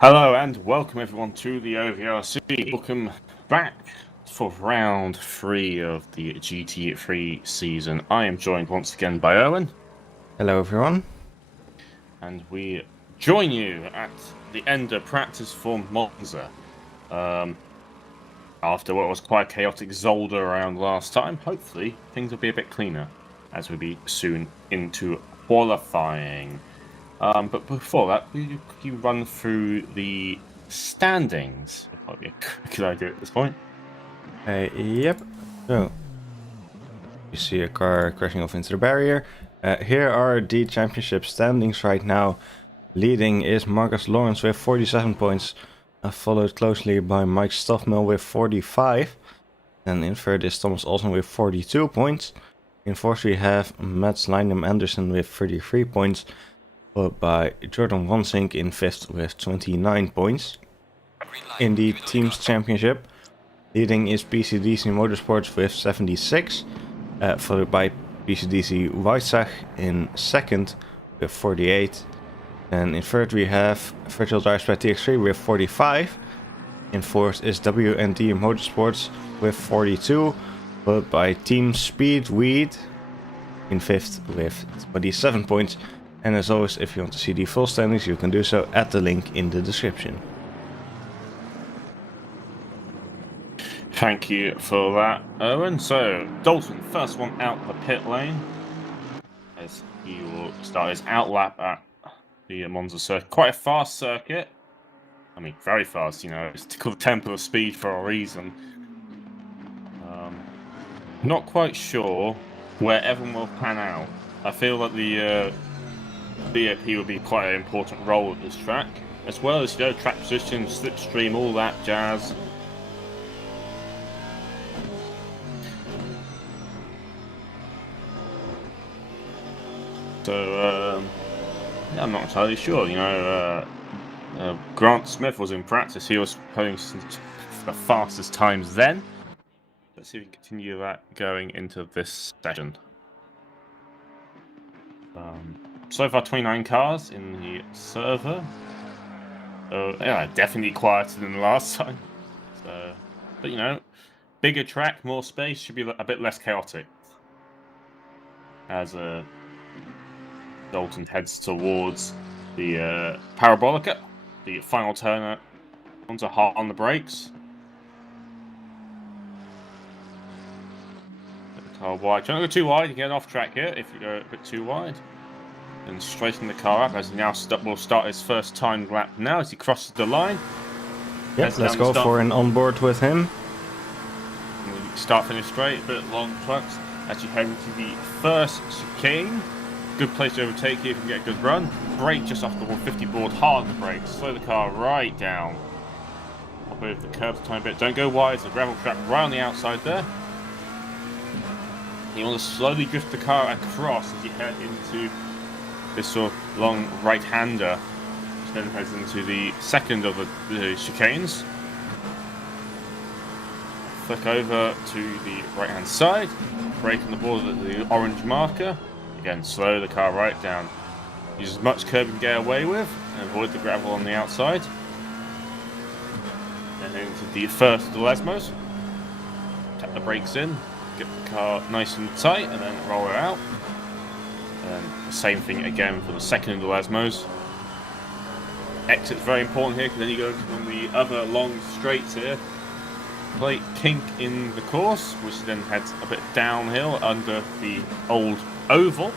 Hello and welcome everyone to the OVRC. Welcome back for round 3 of the GT3 season. I am joined once again by Owen. Hello everyone. And we join you at the end of practice for Monza. After what was quite a chaotic Zolder around last time, hopefully things will be a bit cleaner as we be soon into qualifying. But before that, could you run through the standings? That might be a good idea at this point. Yep. So, you see a car crashing off into the barrier. Here are the championship standings right now. Leading is Marcus Lawrence with 47 points, followed closely by Mike Stoffmel with 45. And in third is Thomas Olsen with 42 points. In fourth we have Mats Lindem Anderson with 33 points. Followed by Jordan Wansink in 5th with 29 points. In the Teams Championship, leading is PCDC Motorsports with 76, followed by PCDC Weissach in 2nd with 48. And in 3rd we have Virtual Drive Spread TX3 with 45. In 4th is WND Motorsports with 42, followed by Team Speedweed in 5th with 27 points. And as always, if you want to see the full standings, you can do so at the link in the description. Thank you for that, Owen. So, Dalton, first one out the pit lane, as he will start his outlap at the Monza circuit. Quite a fast circuit. I mean, very fast, you know. It's called Temple of Speed for a reason. Not quite sure where everyone will pan out. I feel like the BAP will be quite an important role at this track, as well as, you know, track position, slipstream, all that jazz. So, yeah, I'm not entirely sure. You know, Grant Smith was in practice. He was posting the fastest times then. Let's see if we can continue that going into this session. So far, 29 cars in the server. So, yeah, definitely quieter than the last time. So, but, you know, bigger track, more space, should be a bit less chaotic. As Dalton heads towards the Parabolica, the final turn onto hard on the brakes. Get the car wide. Don't go too wide, you get off track here if you go a bit too wide. And straighten the car up as he now will start his first timed lap now as he crosses the line. Yes, let's go for an onboard with him. Start finish straight, a bit long trucks as you head into the first chicane. Good place to overtake you if you can get a good run. Brake just off the 150 board, hard on the brakes. Slow the car right down. Hop over the curb a tiny bit. Don't go wide, it's a gravel track right on the outside there. You want to slowly drift the car across as you head into this sort of long right-hander, which then heads into the second of the chicanes. Flick over to the right-hand side, brake on the border of the orange marker. Again, slow the car right down. Use as much curb you can get away with, and avoid the gravel on the outside. Then into the first of the Lesmos. Tap the brakes in, get the car nice and tight, and then roll it out. And the same thing again for the second of the Lesmos. exit's very important here, because then you go into one of the other long straights here. Slight kink in the course, which then heads a bit downhill under the old oval.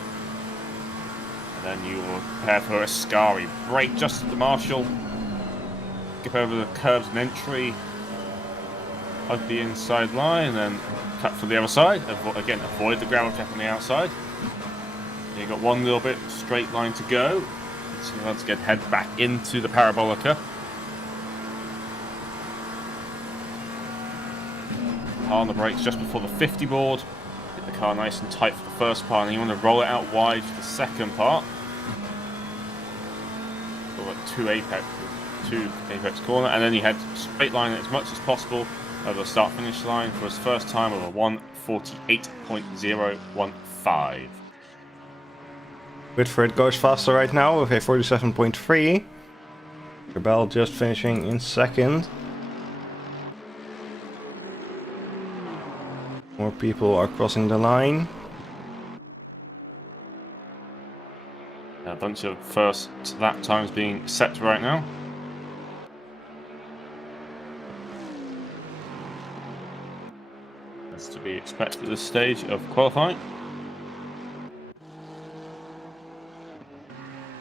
And then you will prepare for a Ascari. Brake just at the marshal. Skip over the curbs and entry. Hug the inside line, and then cut for the other side. Again, avoid the gravel trap on the outside. You've got one little bit straight line to go. So once again, head back into the parabolica. On the brakes just before the 50 board. Get the car nice and tight for the first part, and you want to roll it out wide for the second part. So like two apex corner, and then you head straight line as much as possible over the start finish line for his first time of a 1:48.015. Whitford goes faster right now with a 47.3. Rebel just finishing in second. More people are crossing the line. A bunch of first lap times being set right now. That's to be expected at this stage of qualifying.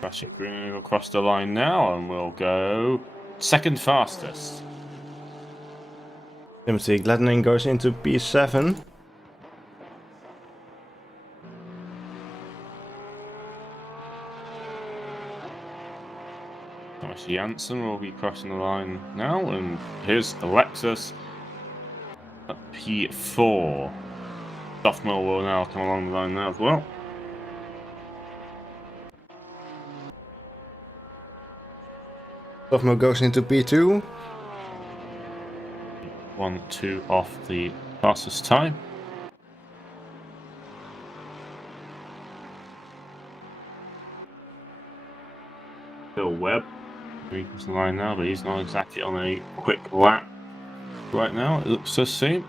Crashing Groove across the line now, and we'll go second fastest. Timothy Gladdening goes into P7. Thomas Janssen will be crossing the line now, and here's Alexis at P4. Softmill will now come along the line now as well. Sophomore goes into P2. 1-2 off the fastest time. Phil Webb comes the line now, but he's not exactly on a quick lap right now, it looks to seem.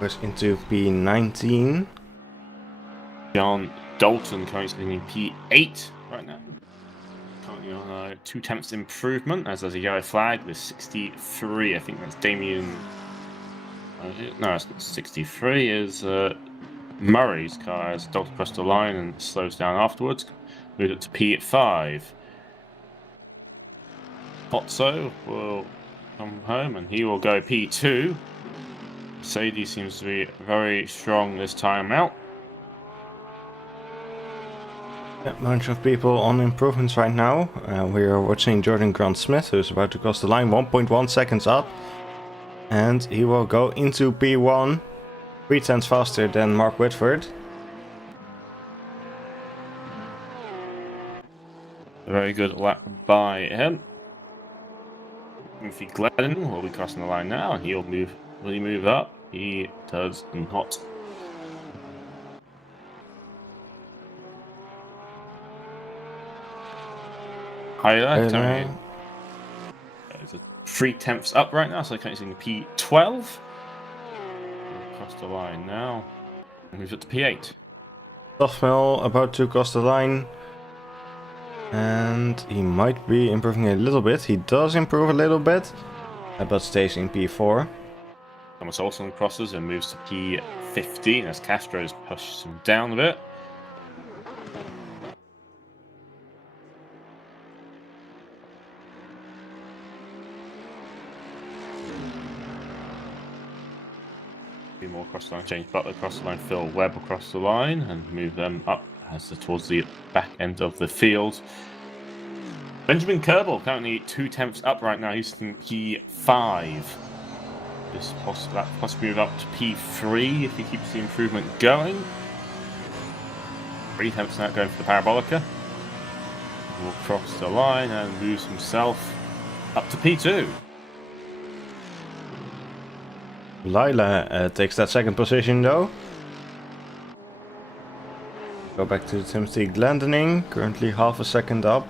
Goes into P19. John Dalton currently in P8 right now. Currently on a 2/10 improvement, as there's a yellow flag with 63. I think that's Damien. No, it's not 63. Is Murray's car as Dalton across the line and slows down afterwards. Moved up to P5. Pozzo will come home and he will go P2. Sadie seems to be very strong this time out. A bunch of people on improvements right now. We are watching Jordan Grant Smith, who's about to cross the line, 1.1 seconds up. And he will go into P1, 3/10 faster than Mark Whitford. A very good lap by him. Timothy Glennon will be crossing the line now, and he'll move. Will he move up? He does not. Highlight. It's a 3/10 up right now, so I can't see P12. Across the line now. And moves up to P8. Softmill about to cross the line. And he might be improving a little bit. He does improve a little bit, but stays in P4. Thomas Olsen crosses and moves to P15 as Castro's pushes him down a bit. Few more across the line. James Butler across the line. Phil Webb across the line and move them up towards the back end of the field. Benjamin Kerbal currently 2/10 up right now. He's in P5. This possibly move up to P3 if he keeps the improvement going. 3/10 now going for the Parabolica. Will cross the line and moves himself up to P2. Lila takes that second position though. Go back to Timothy Glendening, currently half a second up.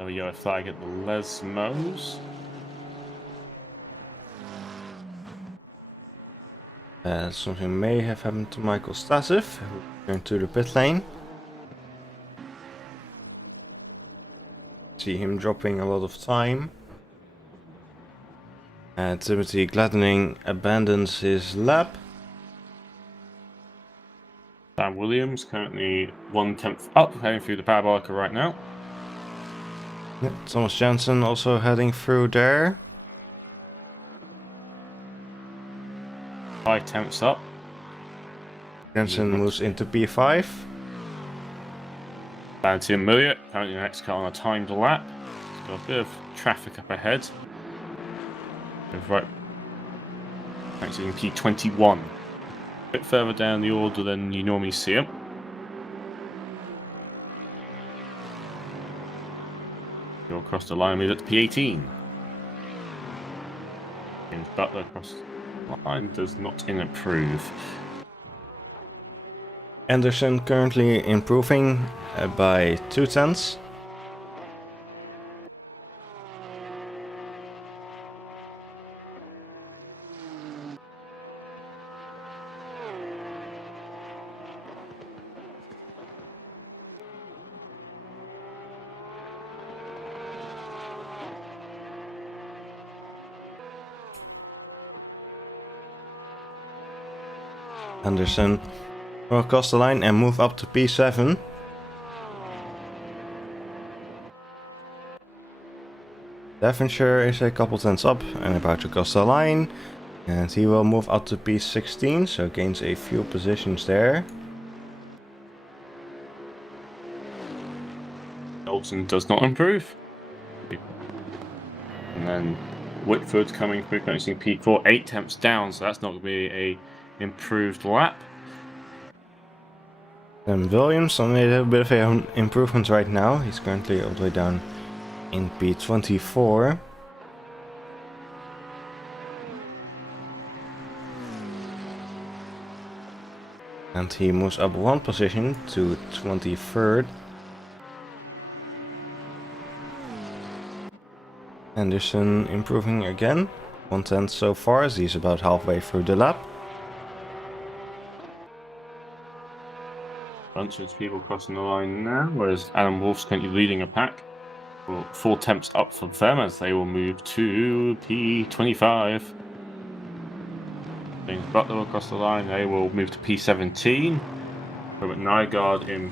A yellow flag at the Lesmos. Something may have happened to Michael Stasif, who returned to the pit lane. See him dropping a lot of time. Timothy Gladdening abandons his lap. Sam Williams currently 1/10 up, heading through the parabolica right now. Yep, Thomas Jansen also heading through there. 5/10 up. Jansen moves into P5. Valentin Milliot, currently the next car on a timed lap. He's got a bit of traffic up ahead. Right, actually in P21. A bit further down the order than you normally see him. Go across the line, move up to P18. James Butler across the line does not improve. Anderson currently improving by 0.2. Anderson will cross the line and move up to P7. Devonshire is a couple tenths up and about to cross the line. And he will move up to P16, so gains a few positions there. Olsen does not improve. And then Whitford coming through, finishing P4, 8/10 down, so that's not going to be a improved lap. And Williams on a little bit of an improvement right now. He's currently all the way down in P24. And he moves up one position to 23rd. Anderson improving again. 1/10 so far as he's about halfway through the lap. Bunch of people crossing the line now, whereas Adam Wolf's currently leading a pack. Well, 4/10 up for them as they will move to P25. James Butler across the line, they will move to P17. Robert Nygaard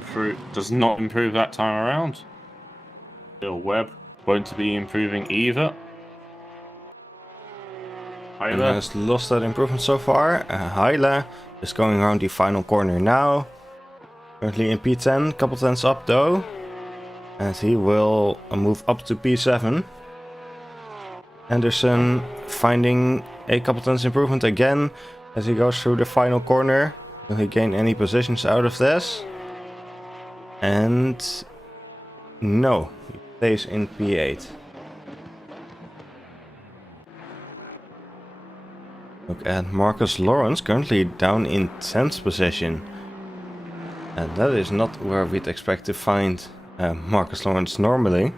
does not improve that time around. Bill Webb won't be improving either. And has lost that improvement so far. Haile is going around the final corner now. Currently in P10, couple tenths up though. And he will move up to P7. Anderson finding a couple tenths improvement again as he goes through the final corner. Will he gain any positions out of this? And no, he stays in P8. Look at Marcus Lawrence, currently down in 10th position. And that is not where we'd expect to find Marcus Lawrence normally.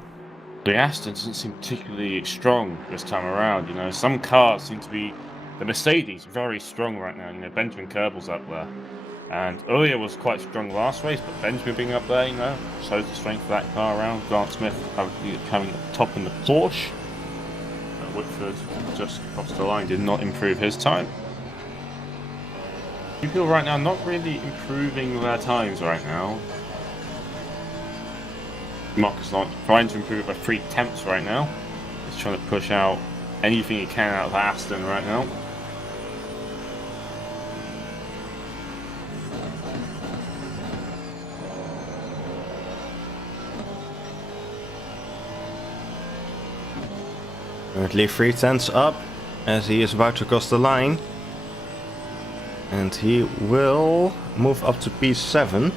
The Aston doesn't seem particularly strong this time around. You know, some cars seem to be, the Mercedes, very strong right now. You know, Benjamin Kerbel's up there. And earlier was quite strong last race, but Benjamin being up there, you know, shows the strength of that car around. Grant Smith coming top in the Porsche. Whitford just crossed the line, did not improve his time. People right now not really improving their times right now. Marcus Lawrence trying to improve by 3/10 right now. He's trying to push out anything he can out of Aston right now. Currently 3/10 up as he is about to cross the line. And he will move up to P7.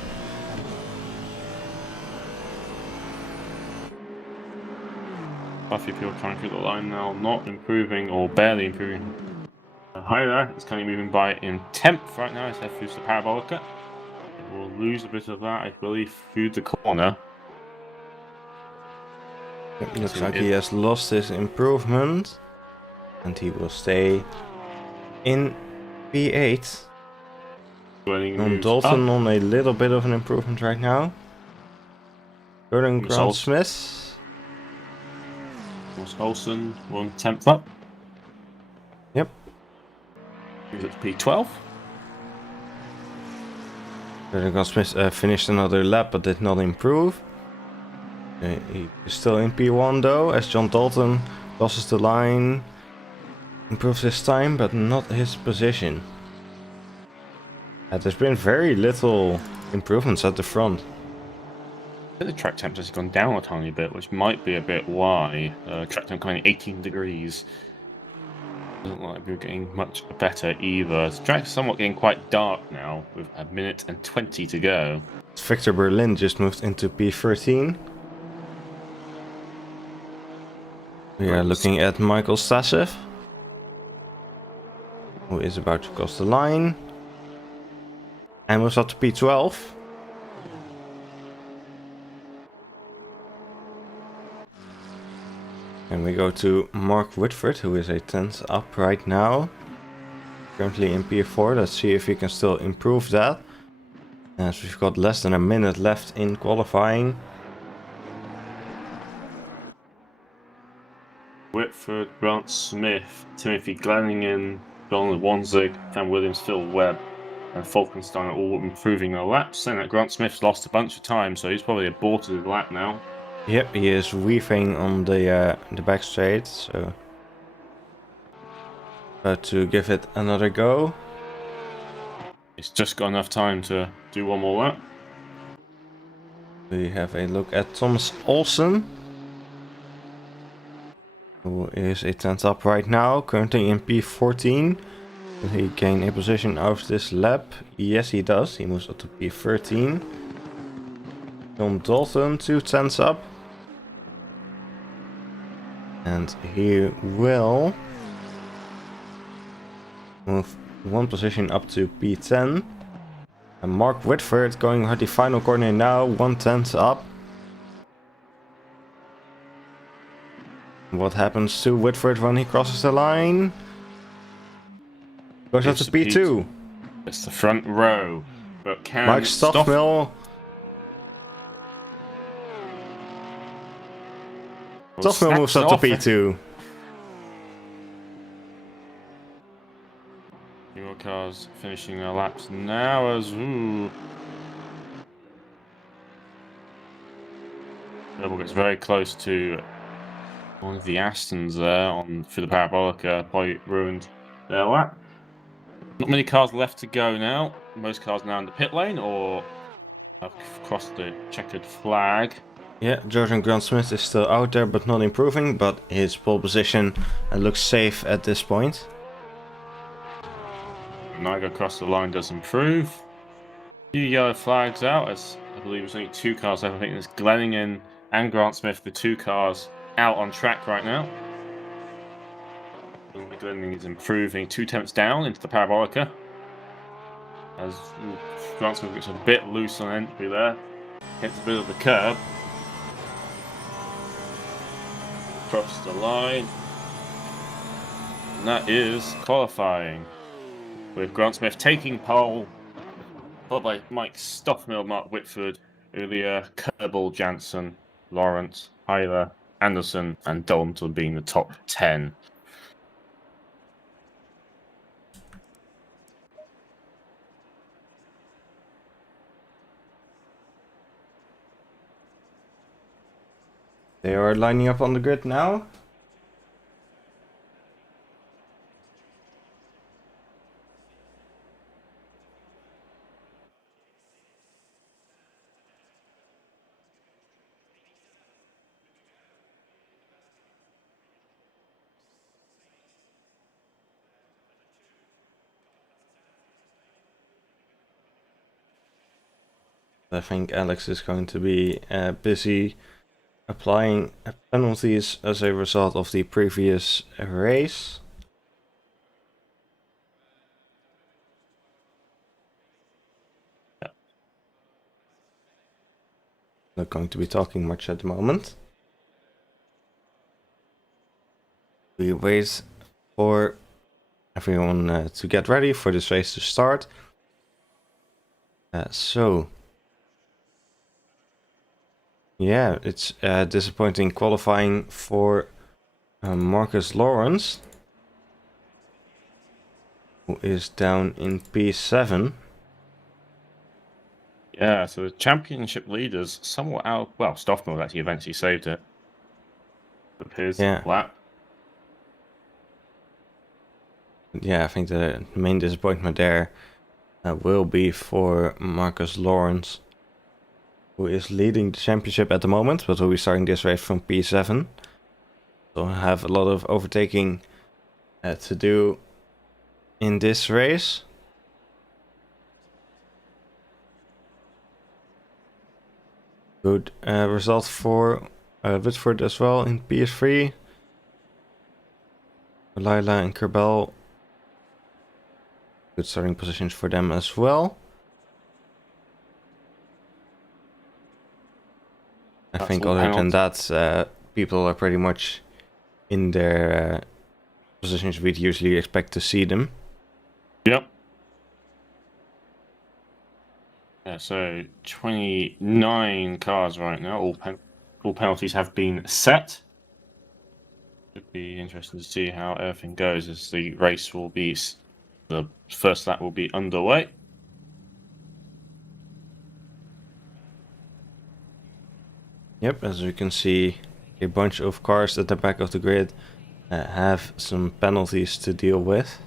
A few people coming through the line now, not improving or barely improving. Haile is currently moving by in 10th right now as he heads through the parabolica. It will lose a bit of that, I believe, through the corner. It looks like he has lost his improvement. And he will stay in P8. Winning On moves Dalton up. on a little bit of an improvement right now. Jordan Grant Results. Smith. Ross Olsen, 1/10 up. Yep. Moves up to P12. Jordan Grant Smith finished another lap but did not improve. He is still in P1 though, as John Dalton crosses the line. Improves his time but not his position. There's been very little improvements at the front. I think the track temperature has gone down a tiny bit, which might be a bit why. Track temp coming 18 degrees. Doesn't look like we're getting much better either. The track's somewhat getting quite dark now, with 1:20 to go. Victor Berlin just moved into P13. We are looking at Michael Stassev, who is about to cross the line. And moves up to P12. And we go to Mark Whitford, who is a 10th up right now. Currently in P4. Let's see if he can still improve that. As we've got less than a minute left in qualifying. Whitford, Grant Smith, Timothy Glenningen, Donald Wanzig, Cam Williams, Phil Webb, and Falkenstein are all improving their laps. Saying that Grant Smith's lost a bunch of time, so he's probably aborted his lap now. Yep, he is weaving on the back straight, so about to give it another go. He's just got enough time to do one more lap. We have a look at Thomas Olsen, who is a 10th up right now, currently in P14. Will he gain a position out of this lap? Yes, he does. He moves up to P13. John Dalton, 2 10ths up. And he will move one position up to P10. And Mark Whitford going at the final corner now, 1/10 up. What happens to Whitford when he crosses the line? Goes up to P2. It's the front row. But can Mike Stoffmill. Stoffmill moves up to P2. Few more cars finishing their laps now as Rebel gets very close to one of the Astons there on for the Parabolica. Probably ruined their lap. Not many cars left to go now. Most cars now in the pit lane or have crossed the checkered flag. Yeah, Jordan Grant Smith is still out there but not improving, but his pole position looks safe at this point. Niger across the line does improve. Few yellow flags out, as I believe there's only 2 cars left. I think there's Glenningen and Grant Smith, the 2 cars out on track right now. Glenningen is improving 2 tenths down into the Parabolica. As Grant Smith gets a bit loose on entry there. Hits a bit of the curb. Across the line. And that is qualifying. With Grant Smith taking pole, followed by Mike Stoffmill, Mark Whitford, earlier Kerbal, Jansen, Lawrence, Hyler, Anderson, and Dalton being the top 10. They are lining up on the grid now. I think Alex is going to be busy applying penalties as a result of the previous race. Not going to be talking much at the moment. We wait for everyone to get ready for this race to start. So, yeah, it's disappointing qualifying for Marcus Lawrence, who is down in P7. Yeah, so the championship leaders somewhat out. Well, Stoffel actually eventually saved it with his lap. Yeah, I think the main disappointment there will be for Marcus Lawrence, who is leading the championship at the moment, but will be starting this race from P7. So have a lot of overtaking to do in this race. Good result for Whitford as well in PS3. Lila and Kerbel. Good starting positions for them as well. I think other than that, people are pretty much in their positions we'd usually expect to see them. Yep. Yeah, so 29 cars right now. All penalties have been set. Should be interesting to see how everything goes as the race will be. The first lap will be underway. Yep, as you can see, a bunch of cars at the back of the grid have some penalties to deal with.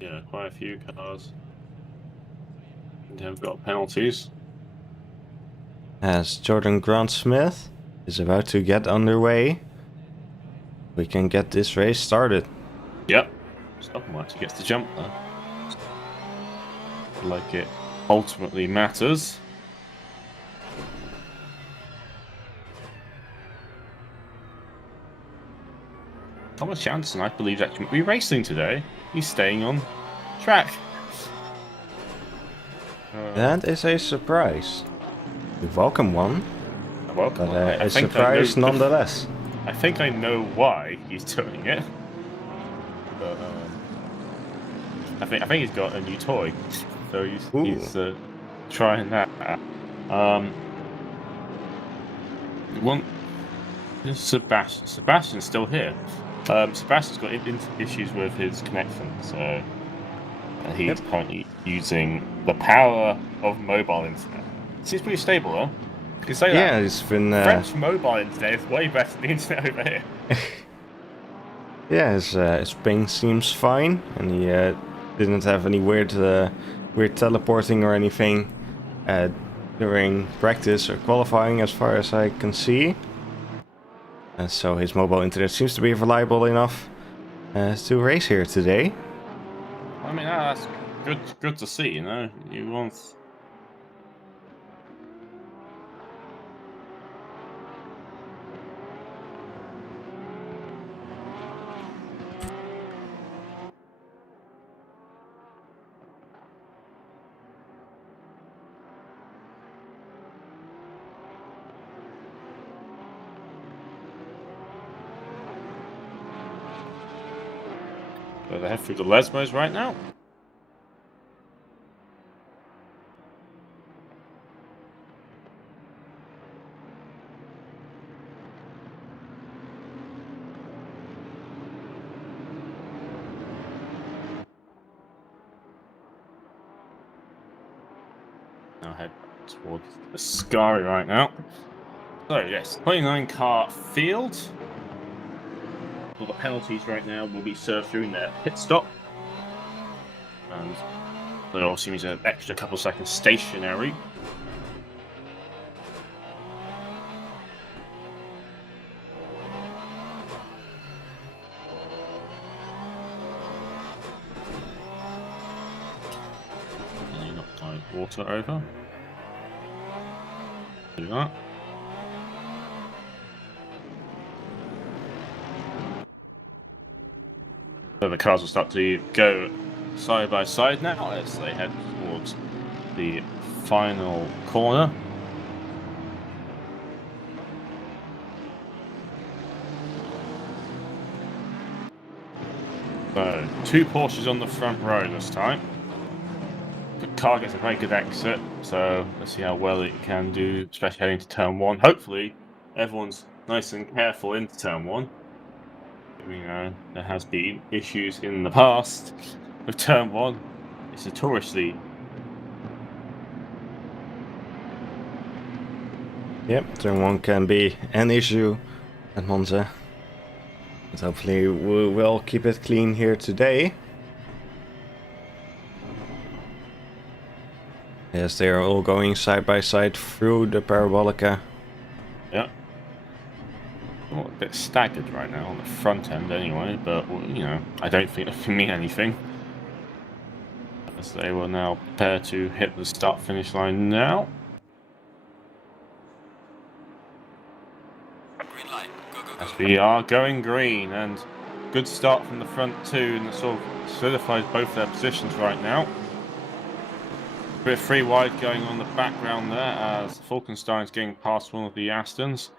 Yeah, quite a few cars have got penalties. As Jordan Grant-Smith is about to get underway, we can get this race started. Yep, Stockholm actually gets the jump there. Like it ultimately matters. Thomas Janssen, I believe, actually be racing today. He's staying on track. That is a surprise. A welcome one. But a surprise nonetheless. I think I know why he's doing it. But, I think he's got a new toy, so he's trying that. Sebastian's still here. Sebastian's got issues with his connection, so he's currently using the power of mobile internet. Seems pretty stable, though. You can say that. Yeah, it's been... French mobile internet is way better than the internet over here. Yeah, his ping seems fine, and he didn't have any weird teleporting or anything during practice or qualifying, as far as I can see. And so his mobile internet seems to be reliable enough to race here today. I mean, that's good to see, you know. You want... So they head through the Lesmos right now. Now head towards the Scari right now. So yes, 29 car field. All the penalties right now will be served through in their pit stop. And they also means an extra couple seconds stationary. And you knock my water over. Do that. So the cars will start to go side by side now as they head towards the final corner. So, 2 Porsches on the front row this time. The car gets a very good exit, so let's see how well it can do, especially heading to turn 1. Hopefully, everyone's nice and careful into turn 1. You know, there has been issues in the past with turn 1. It's notoriously... Yep, turn 1 can be an issue at Monza. But hopefully we will keep it clean here today. Yes, they are all going side by side through the Parabolica. Yeah. A bit staggered right now on the front end anyway, but, you know, I don't think it can mean anything. As they will now prepare to hit the start-finish line now. Green light. Go, go, go. As we are going green, and good start from the front 2, and it sort of solidifies both their positions right now. Bit of free wide going on the background there as Falkenstein's getting past one of the Astons.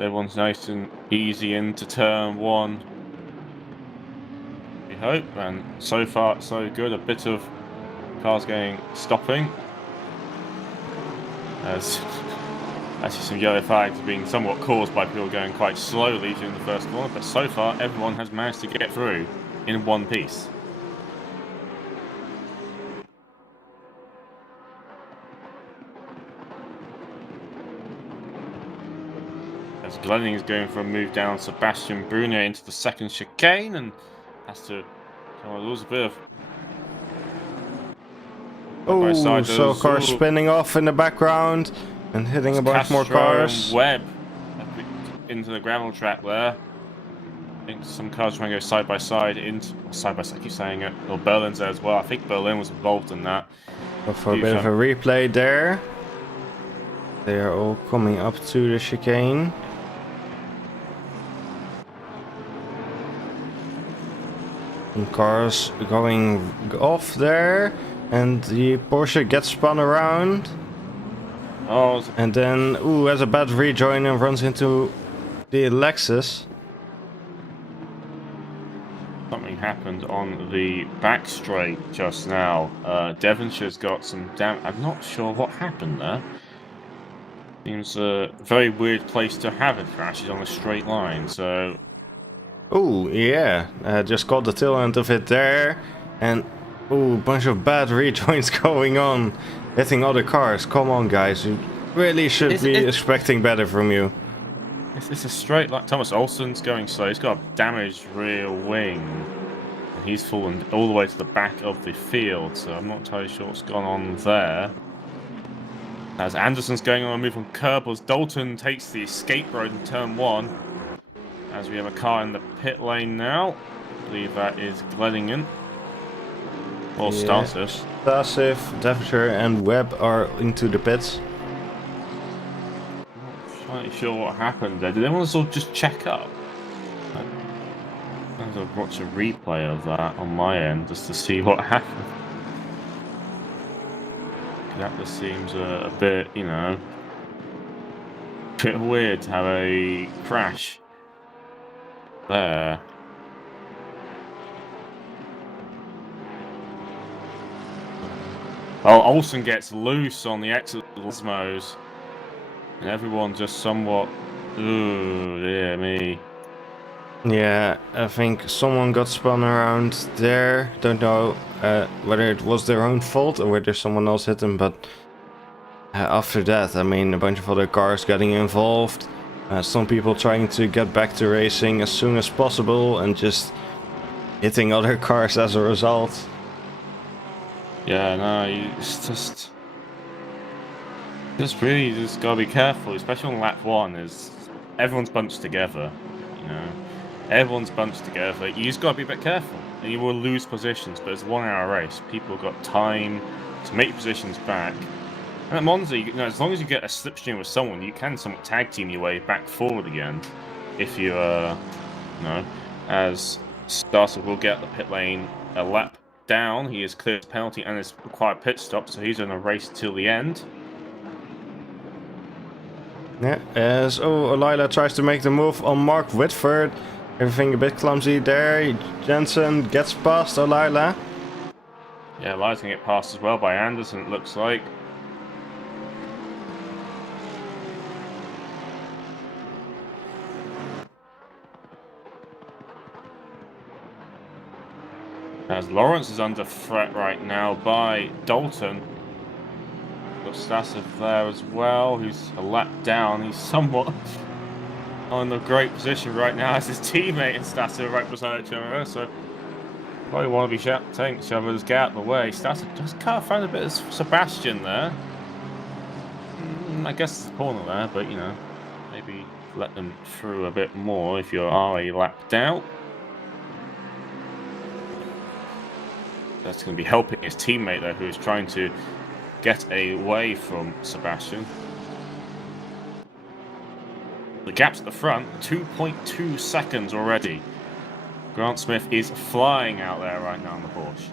Everyone's nice and easy into turn 1, we hope, and so far so good. A bit of cars stopping as actually some yellow flags being somewhat caused by people going quite slowly during the first corner, but so far everyone has managed to get through in one piece. As Glenning is going for a move down Sebastian Brunner into the second chicane and has to... Oh, there was a bit of... Oh, so cars spinning off in the background and hitting a bunch more cars. Webb into the gravel trap there. I think some cars trying to go side by side into... Side by side, I keep saying it. Or Berlin's there as well. I think Berlin was involved in that. Go for a bit of a replay there. They are all coming up to the chicane. And cars going off there, and the Porsche gets spun around. Oh, and then, ooh, has a bad rejoin and runs into the Lexus. Something happened on the back straight just now. Devonshire's got some I'm not sure what happened there. Seems a very weird place to have it crash. It's on a straight line, so... Oh, yeah. Just caught the tail end of it there. And, ooh, bunch of bad rejoins going on. Hitting other cars. Come on, guys. You really should be expecting better from you. It's a straight line. Thomas Olsen's going slow. He's got a damaged rear wing. And he's fallen all the way to the back of the field, so I'm not entirely sure what's gone on there. As Anderson's going on a move from curb as Dalton takes the escape road in turn 1. As we have a car in the pit lane now. I believe that is Gledingen. Or Stasif. Stasif, Devonshire and Webb are into the pits. I'm not sure what happened there. Did anyone sort of just check up? I'm going to watch a replay of that on my end just to see what happened. That just seems a bit, you know, a bit weird to have a crash there. Well, Olsen gets loose on the exit Gizmos, and everyone just somewhat, ooh, dear me. Yeah, I think someone got spun around there. Don't know whether it was their own fault or whether someone else hit them, but after that, I mean, a bunch of other cars getting involved. Some people trying to get back to racing as soon as possible and just hitting other cars as a result. Yeah, no, it's just really just gotta be careful, especially on lap 1. Is everyone's bunched together, you know. Everyone's bunched together. You just gotta be a bit careful, and you will lose positions. But it's a 1 hour race. People have got time to make positions back. And at Monza, you know, as long as you get a slipstream with someone, you can somewhat tag team your way back forward again. If you, you know, as Starter will get the pit lane a lap down. He has cleared his penalty and his required pit stop, so he's in a race till the end. Yeah, as Lila tries to make the move on Mark Whitford. Everything a bit clumsy there. Jensen gets past Olila. Yeah, Lila's going to get passed as well by Anderson, it looks like. As Lawrence is under threat right now by Dalton. Got Stasov there as well, who's a lap down. He's somewhat on a great position right now as his teammate and Stasov right beside each other. So probably want to be taking each other's get out of the way. Stasov just can't find a bit of Sebastian there. I guess it's a corner there, but you know, maybe let them through a bit more if you're already lapped out. That's going to be helping his teammate there, who is trying to get away from Sebastian. The gap's at the front, 2.2 seconds already. Grant Smith is flying out there right now on the Porsche.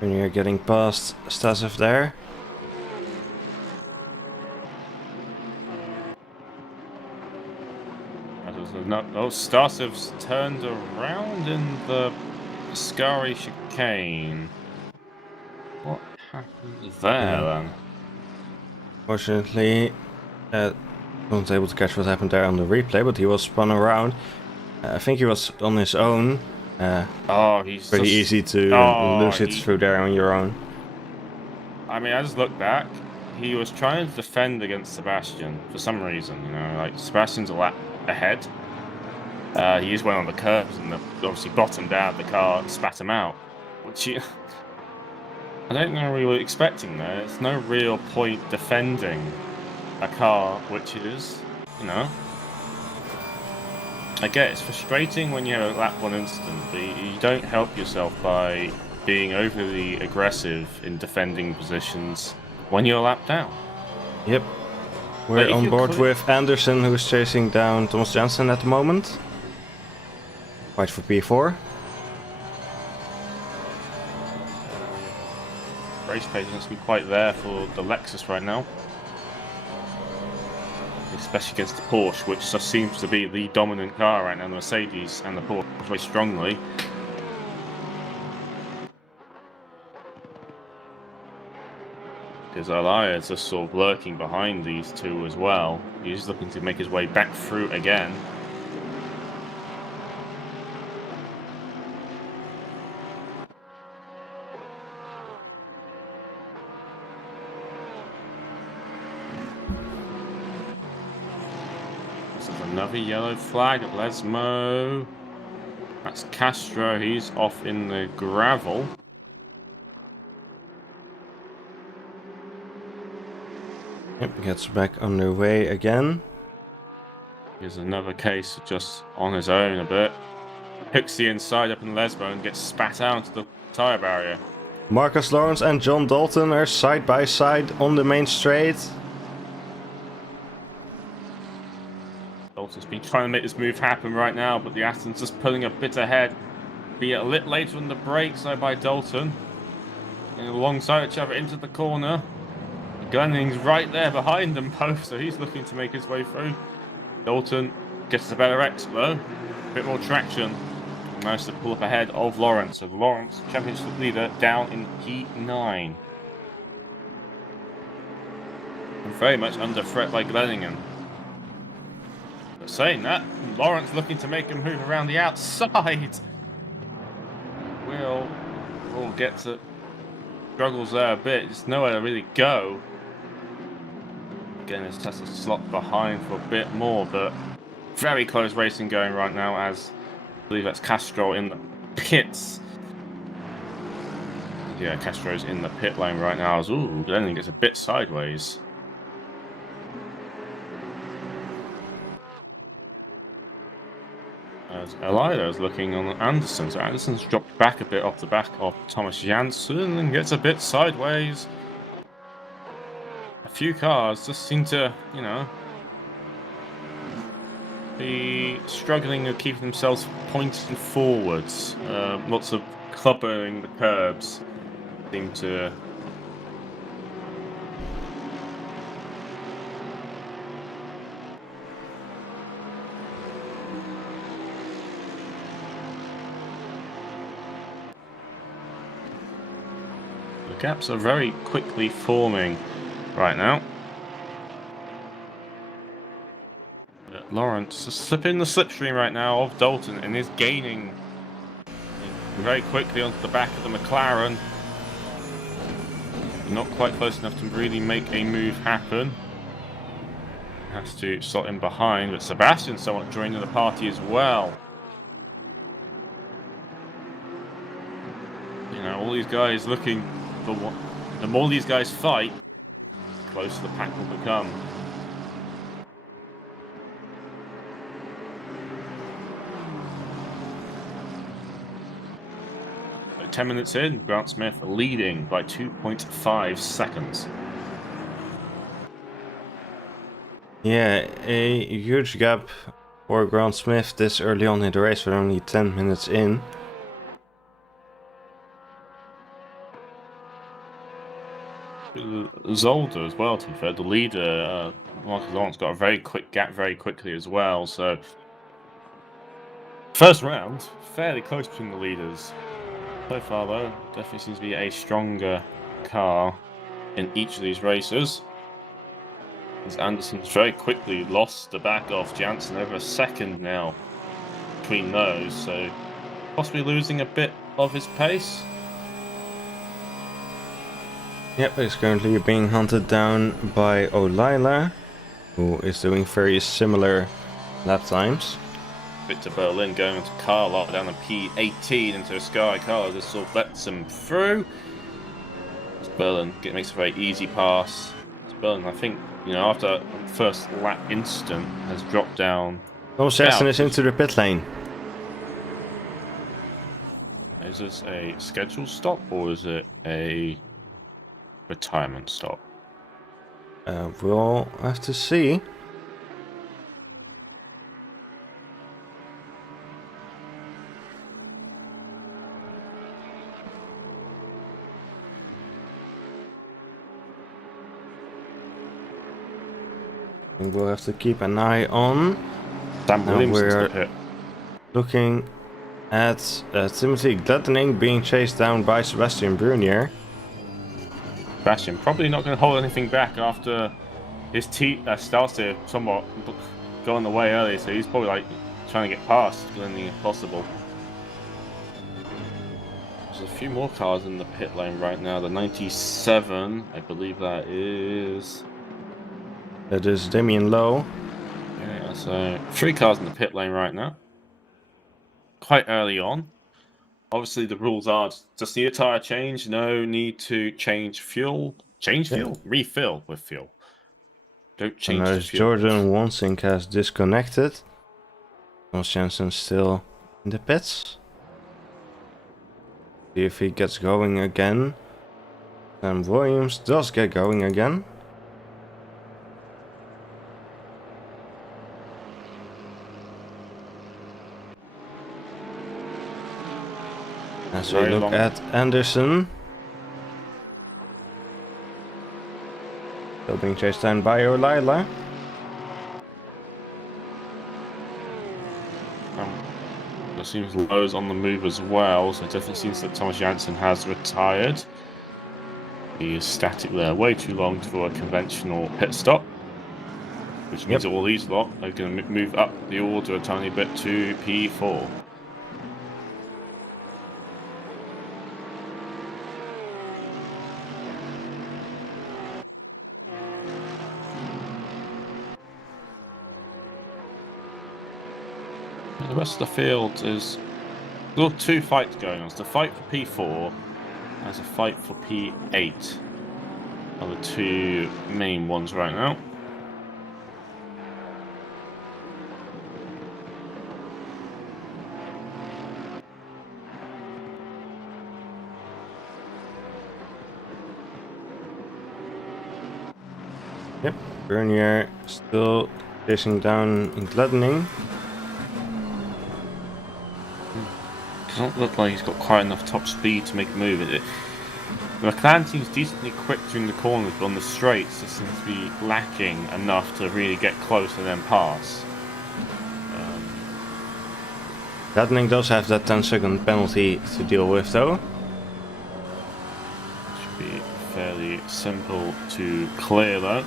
And you're getting past Stasov there. Oh, Stasov's turned around in the Scary chicane. What happened there then? Fortunately, I wasn't able to catch what happened there on the replay, but he was spun around. I think he was on his own. He's pretty easy to lose it through there on your own. I mean, I just looked back. He was trying to defend against Sebastian for some reason. You know, like Sebastian's a lap ahead. He just went on the curbs and obviously bottomed out the car and spat him out. Which I don't know what you were expecting there. There's no real point defending a car which is, you know. I get it's frustrating when you have a lap 1 incident, but you don't help yourself by being overly aggressive in defending positions when you're lapped down. Yep. We're on board with Anderson, who's chasing down Thomas Jansen at the moment. Fight for P4. Race pace must be quite there for the Lexus right now. Especially against the Porsche, which just seems to be the dominant car right now. The Mercedes and the Porsche very strongly. Because Elia is just sort of lurking behind these two as well. He's looking to make his way back through again. Another yellow flag at Lesmo. That's Castro. He's off in the gravel. Yep, gets back underway again. Here's another case just on his own a bit. Hooks the inside up in Lesmo and gets spat out into the tyre barrier. Marcus Lawrence and John Dalton are side by side on the main straight. Dalton's been trying to make this move happen right now, but the Aston's just pulling a bit ahead. Be a little later on the brakes though by Dalton. And alongside each other into the corner. Gunning's right there behind them both, so he's looking to make his way through. Dalton gets a better exit though. A bit more traction. Managed to pull up ahead of Lawrence. So Lawrence, championship leader, down in P9. And very much under threat by Glenningham. But saying that, Lawrence looking to make him move around the outside. We'll get to struggles there a bit. There's nowhere to really go. Again, this has to slot behind for a bit more, but very close racing going right now as I believe that's Castro in the pits. Yeah, Castro's in the pit lane right now. Ooh, Glennon gets a bit sideways. As Elida is looking on Anderson. So Anderson's dropped back a bit off the back of Thomas Janssen and gets a bit sideways. A few cars just seem to, you know, be struggling to keep themselves pointing forwards. Lots of clubbering the curbs seem to gaps are very quickly forming right now. But Lawrence is slipping the slipstream right now of Dalton and is gaining very quickly onto the back of the McLaren. Not quite close enough to really make a move happen. Has to slot in behind, but Sebastian's somewhat joining the party as well. You know, all these guys looking for what. The more these guys fight, the closer the pack will become. 10 minutes in, Grant Smith leading by 2.5 seconds. Yeah, a huge gap for Grant Smith this early on in the race. We're only 10 minutes in. Zolder as well, to be fair, the leader, Marcus Lawrence got a very quick gap very quickly as well, so first round, fairly close between the leaders. So far though, definitely seems to be a stronger car in each of these races. As Anderson's very quickly lost the back off Jansen, over a second now between those, so possibly losing a bit of his pace. Yep, he's currently being hunted down by O'Lila, who is doing very similar lap times. Victor Berlin going into Carlisle down the P18 into a Sky. Carlisle just sort of lets him through. Berlin makes a very easy pass. Berlin, I think, you know, after first lap instant, has dropped down. Thomas Jansen is into the pit lane. Is this a scheduled stop or is it a retirement stop? We'll have to see. And we'll have to keep an eye on. Sam Williams we're looking at Timothy Gluttony being chased down by Sebastian Brunier. Sebastian probably not going to hold anything back after his starts to somewhat go on the way early, so he's probably like trying to get past anything if possible. There's a few more cars in the pit lane right now. The 97, I believe that is. That is Damien Lowe. Yeah, so 3 cars in the pit lane right now. Quite early on. Obviously, the rules are just need a tire change. No need to change fuel. Change fuel? Refill with fuel. Don't change the fuel. Jordan Wansink has disconnected. Thomas Jansen still in the pits. See if he gets going again. Sam Williams does get going again. As we look at Anderson. Still being chased down by O'Lila. There seems Lowe's on the move as well, so it definitely seems that Thomas Jansen has retired. He is static there way too long for a conventional pit stop. Which means that all these lot are going to move up the order a tiny bit to P4. The rest of the field is still 2 fights going on. It's the fight for P4 and it's a fight for P8 are the 2 main ones right now. Yep, Bernier still chasing down Gluttony. Doesn't look like he's got quite enough top speed to make a move. The McLaren seems decently quick during the corners, but on the straights it seems to be lacking enough to really get close and then pass. Gluttony does have that 10-second penalty to deal with though. Should be Fairly simple to clear though.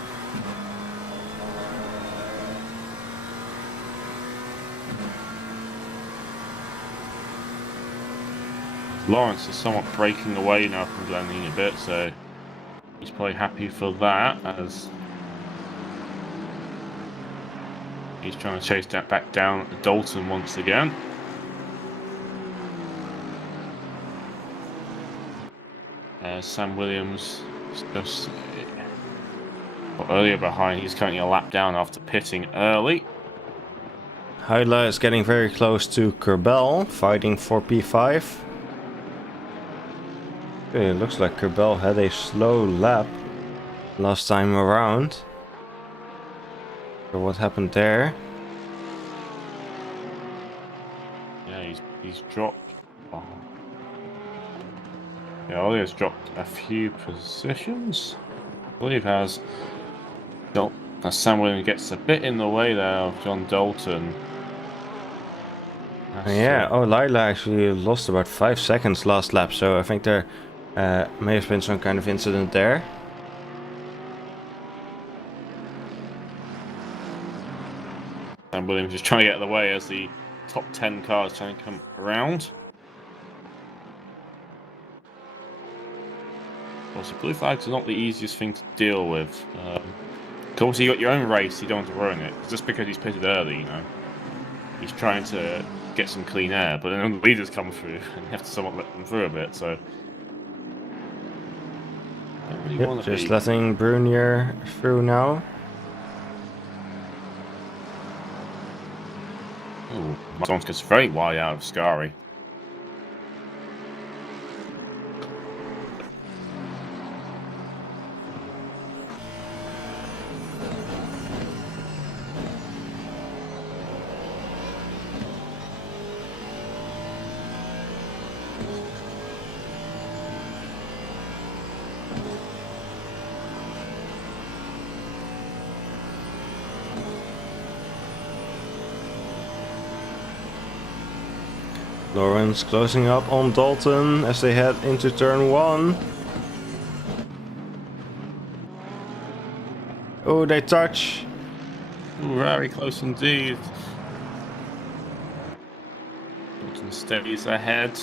Lawrence is somewhat breaking away now from Glenning a bit, so he's probably happy for that, as he's trying to chase that back down Dalton once again. Sam Williams just earlier behind. He's currently a lap down after pitting early. Hyla is getting very close to Kerbel, fighting for P5. Okay, it looks like Kerbel had a slow lap last time around. So what happened there? Yeah, he's dropped. Oh. Yeah, Ollie has dropped a few positions. I believe has Sam Williams gets a bit in the way there of John Dalton. Yeah, oh, Lila actually lost about 5 seconds last lap, so I think there may have been some kind of incident there. Sam Williams is trying to get out of the way as the top 10 cars trying to come around. Also, blue flags are not the easiest thing to deal with. Obviously, you got your own race, you don't want to ruin it. Just because he's pitted early, you know, he's trying to get some clean air, but then the leaders come through and you have to somewhat let them through a bit, so. Really Just letting Brunier through now. Ooh, Monza gets very wide out of Scari. Lawrence closing up on Dalton as they head into turn 1. Oh, they touch. Ooh, very close indeed. Dalton stays ahead.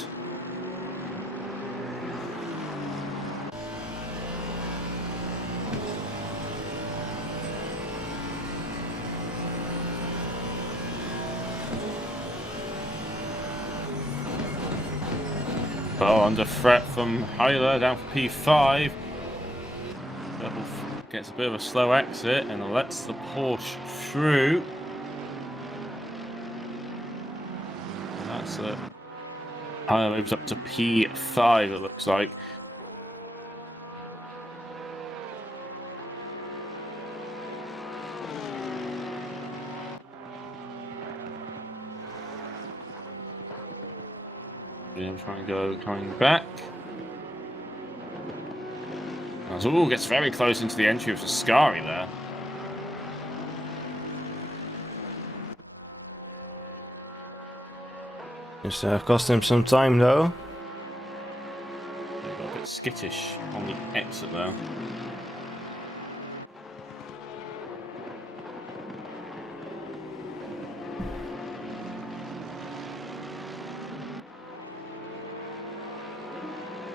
Oh, under threat from Hyla down for P5. Double gets a bit of a slow exit and lets the Porsche through. And that's it. Hyla moves up to P5, it looks like. Trying to go, coming back. Ooh, gets very close into the entry of the Scari there. Just cost him some time though. They got a bit skittish on the exit there.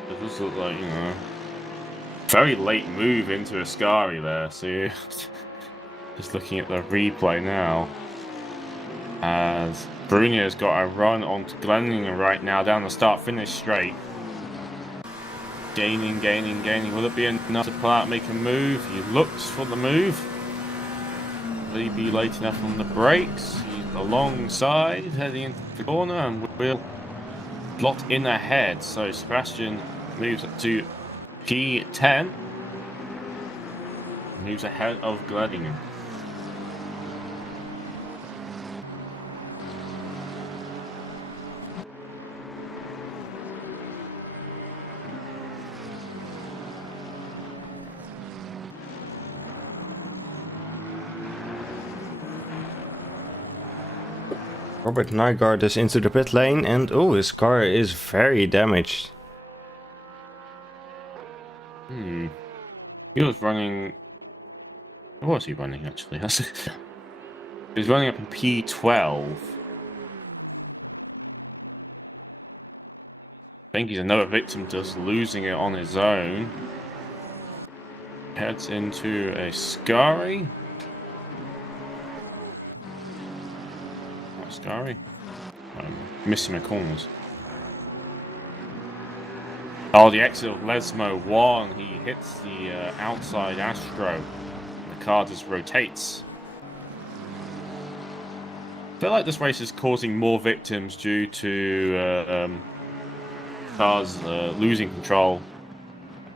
It does look like, you know, very late move into Ascari there. So just looking at the replay now, as Brunier's got a run onto Glenningen right now down the start-finish straight. Gaining. Will it be enough to pull out and make a move? He looks for the move. Will he be late enough on the brakes? He's alongside, heading into the corner, and will slot in ahead. So Sebastian moves up to P10. Moves ahead of Glenningen. Robert Nygaard is into the pit lane and oh, his car is very damaged. He was running. What was he running actually? He was running up in P12. I think he's another victim just losing it on his own. Heads into a scurry. Not scurry. Missing my corners. Oh, the exit of Lesmo 1. He hits the outside Astro. The car just rotates. I feel like this race is causing more victims due to cars losing control.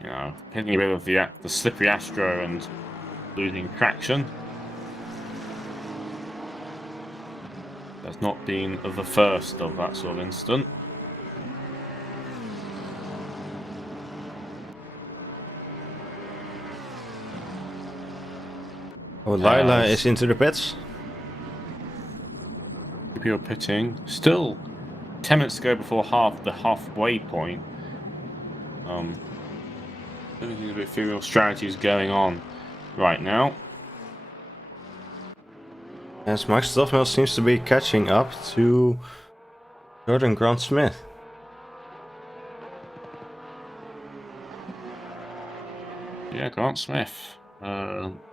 You know, hitting a bit of the slippery Astro and losing traction. That's not been the first of that sort of incident. Oh, Lila is into the pits. People pitting. Still 10 minutes to go before the halfway point. There's a bit of ethereal strategies going on right now. As Max Stoffmel seems to be catching up to Jordan Grant Smith. Yeah, Grant Smith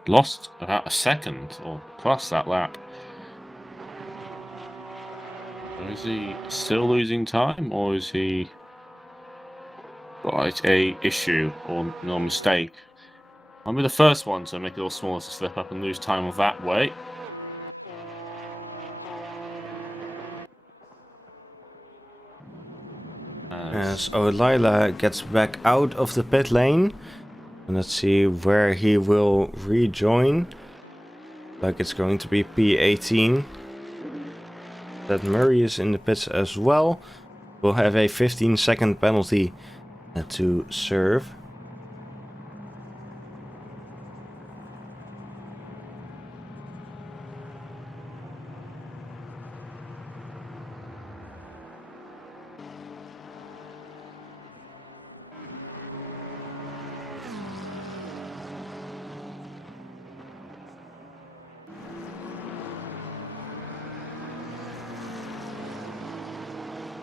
lost about a second or plus that lap. Is he still losing time, or is he got a issue or no mistake? I'll be the first one to make it all smaller to slip up and lose time that way. As Olila gets back out of the pit lane. And let's see where he will rejoin. Like it's going to be P18. That Murray is in the pits as well. We'll have a 15-second penalty to serve.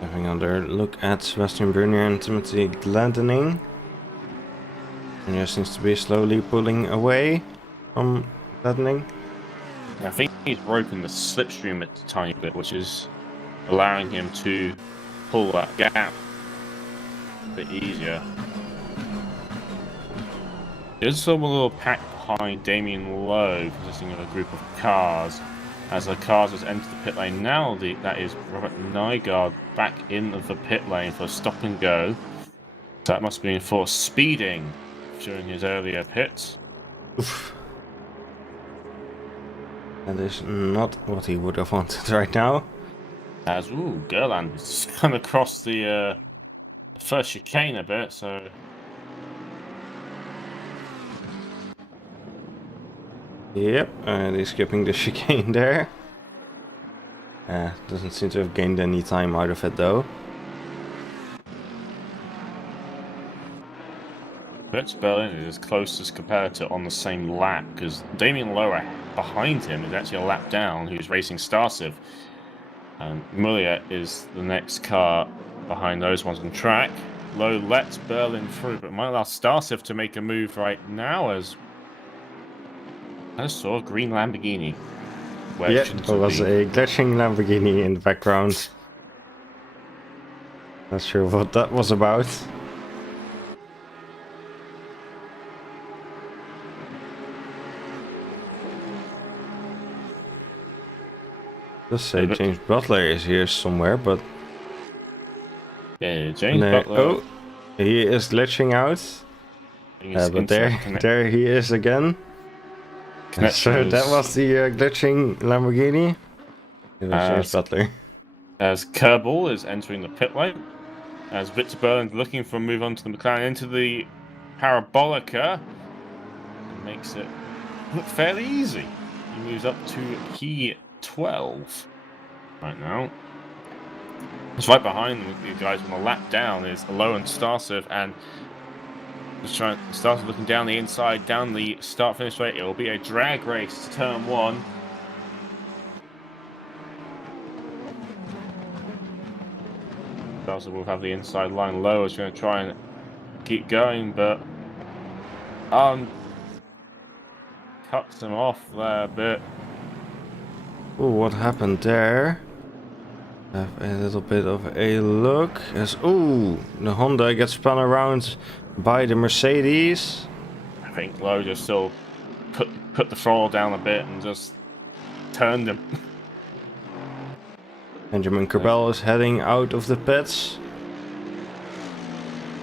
Having another look at Sebastian Brunier and Timothy Gladdening. Brunier seems to be slowly pulling away from Gladdening. I think he's broken the slipstream a tiny bit, which is allowing him to pull that gap a bit easier. There's some little pack behind Damien Lowe, consisting of a group of cars. As the cars has entered the pit lane now, that is Robert Nygaard back in the pit lane for stop and go. That must have been for speeding during his earlier pits. Oof. That is not what he would have wanted right now. As Gerland is come across the first chicane a bit, so. Yep, and he's skipping the chicane there. Doesn't seem to have gained any time out of it though. Fritz Berlin is his closest competitor on the same lap, because Damien Lowe behind him is actually a lap down, who's racing Starsiv. And Muller is the next car behind those ones on track. Lowe lets Berlin through, but might allow Starsiv to make a move right now as I saw a green Lamborghini. Yeah, there was a glitching Lamborghini in the background. Not sure what that was about. Just say James Butler is here somewhere, but yeah, James Butler. Oh, he is glitching out. But there he is again. So that was the glitching Lamborghini. It was James Butler. As Kerbal is entering the pit lane, as Victor Berlin's looking for a move onto the McLaren into the Parabolica, and makes it look fairly easy. He moves up to P12 right now. It's right behind the guys on the lap down is Lowe and Starsiv, and Just trying. Started looking down the inside, down the start-finish straight. It will be a drag race to turn 1. Bowser will have the inside line low. He's going to try and keep going, but cuts him off there a bit. Ooh, what happened there? Have a little bit of a look. As the Honda gets spun around by the Mercedes. I think Lowe just still put the throttle down a bit and just turned him. Benjamin Corbell is heading out of the pits.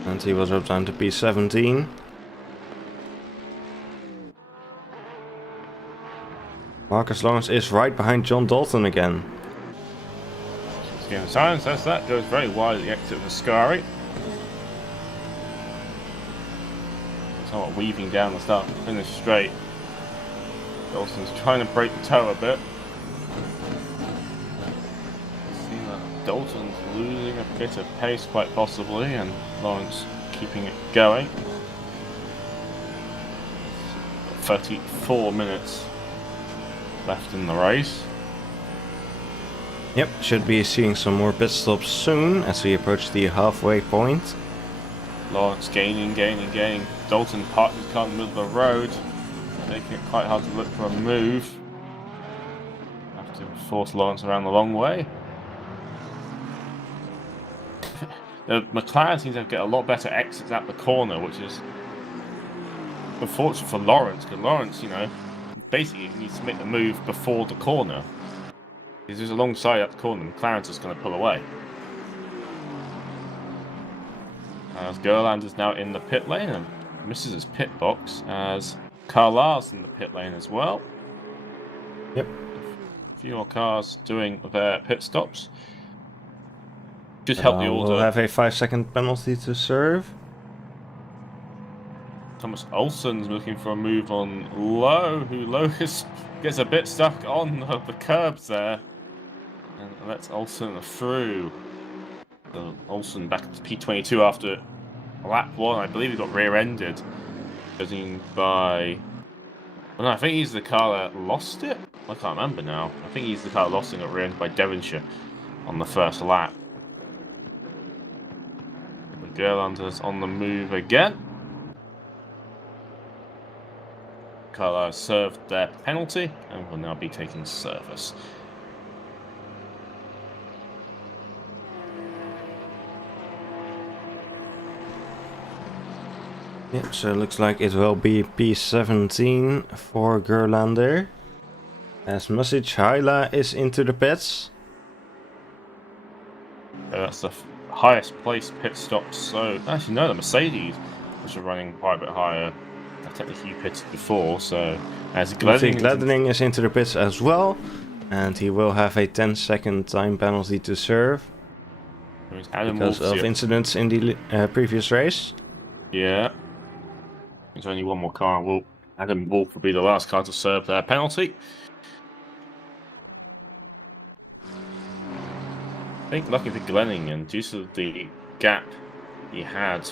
And he will drop down to P17. Marcus Lawrence is right behind John Dalton again. Getting silence as that goes very wide at the exit of the Ascari. Somewhat weaving down the start and finish straight. Dalton's trying to break the toe a bit. See that Dalton's losing a bit of pace quite possibly, and Lawrence keeping it going. 34 minutes left in the race. Yep, should be seeing some more pit stops soon as we approach the halfway point. Lawrence gaining. Dalton parked his car in the middle of the road, making it quite hard to look for a move. Have to force Lawrence around the long way. The McLaren seems to get a lot better exits at the corner, which is unfortunate for Lawrence, because Lawrence, basically needs to make the move before the corner. If there's a long side up the corner, McLaren's just going to pull away. As Gerland is now in the pit lane and misses his pit box, as Carlar's in the pit lane as well. Yep. A few more cars doing their pit stops. Just help the order. We'll have a 5-second penalty to serve. Thomas Olsen's looking for a move on Lowe, who Lowe gets a bit stuck on the curbs there. And lets Olsen through. So Olsen back to P22 after lap 1. I believe he got rear-ended. Judging by... Well, no, I think he's the car that lost it? I can't remember now. I think he's the car that lost it and got rear-ended by Devonshire on the first lap. The Gerlanders on the move again. Carlisle served their penalty and will now be taking service. Yep, so it looks like it will be P17 for Gerlander. As Masic Haila is into the pits. That's the highest placed pit stop. So, actually, no, the Mercedes, which are running quite a bit higher. Technically, you pitted before, so as Gladdening is into the pits as well. And he will have a 10-second time penalty to serve. Because of incidents in the previous race. Yeah. There's only one more car. Adam Wolf will be the last car to serve their penalty. I think lucky for Glenningham, due to the gap he had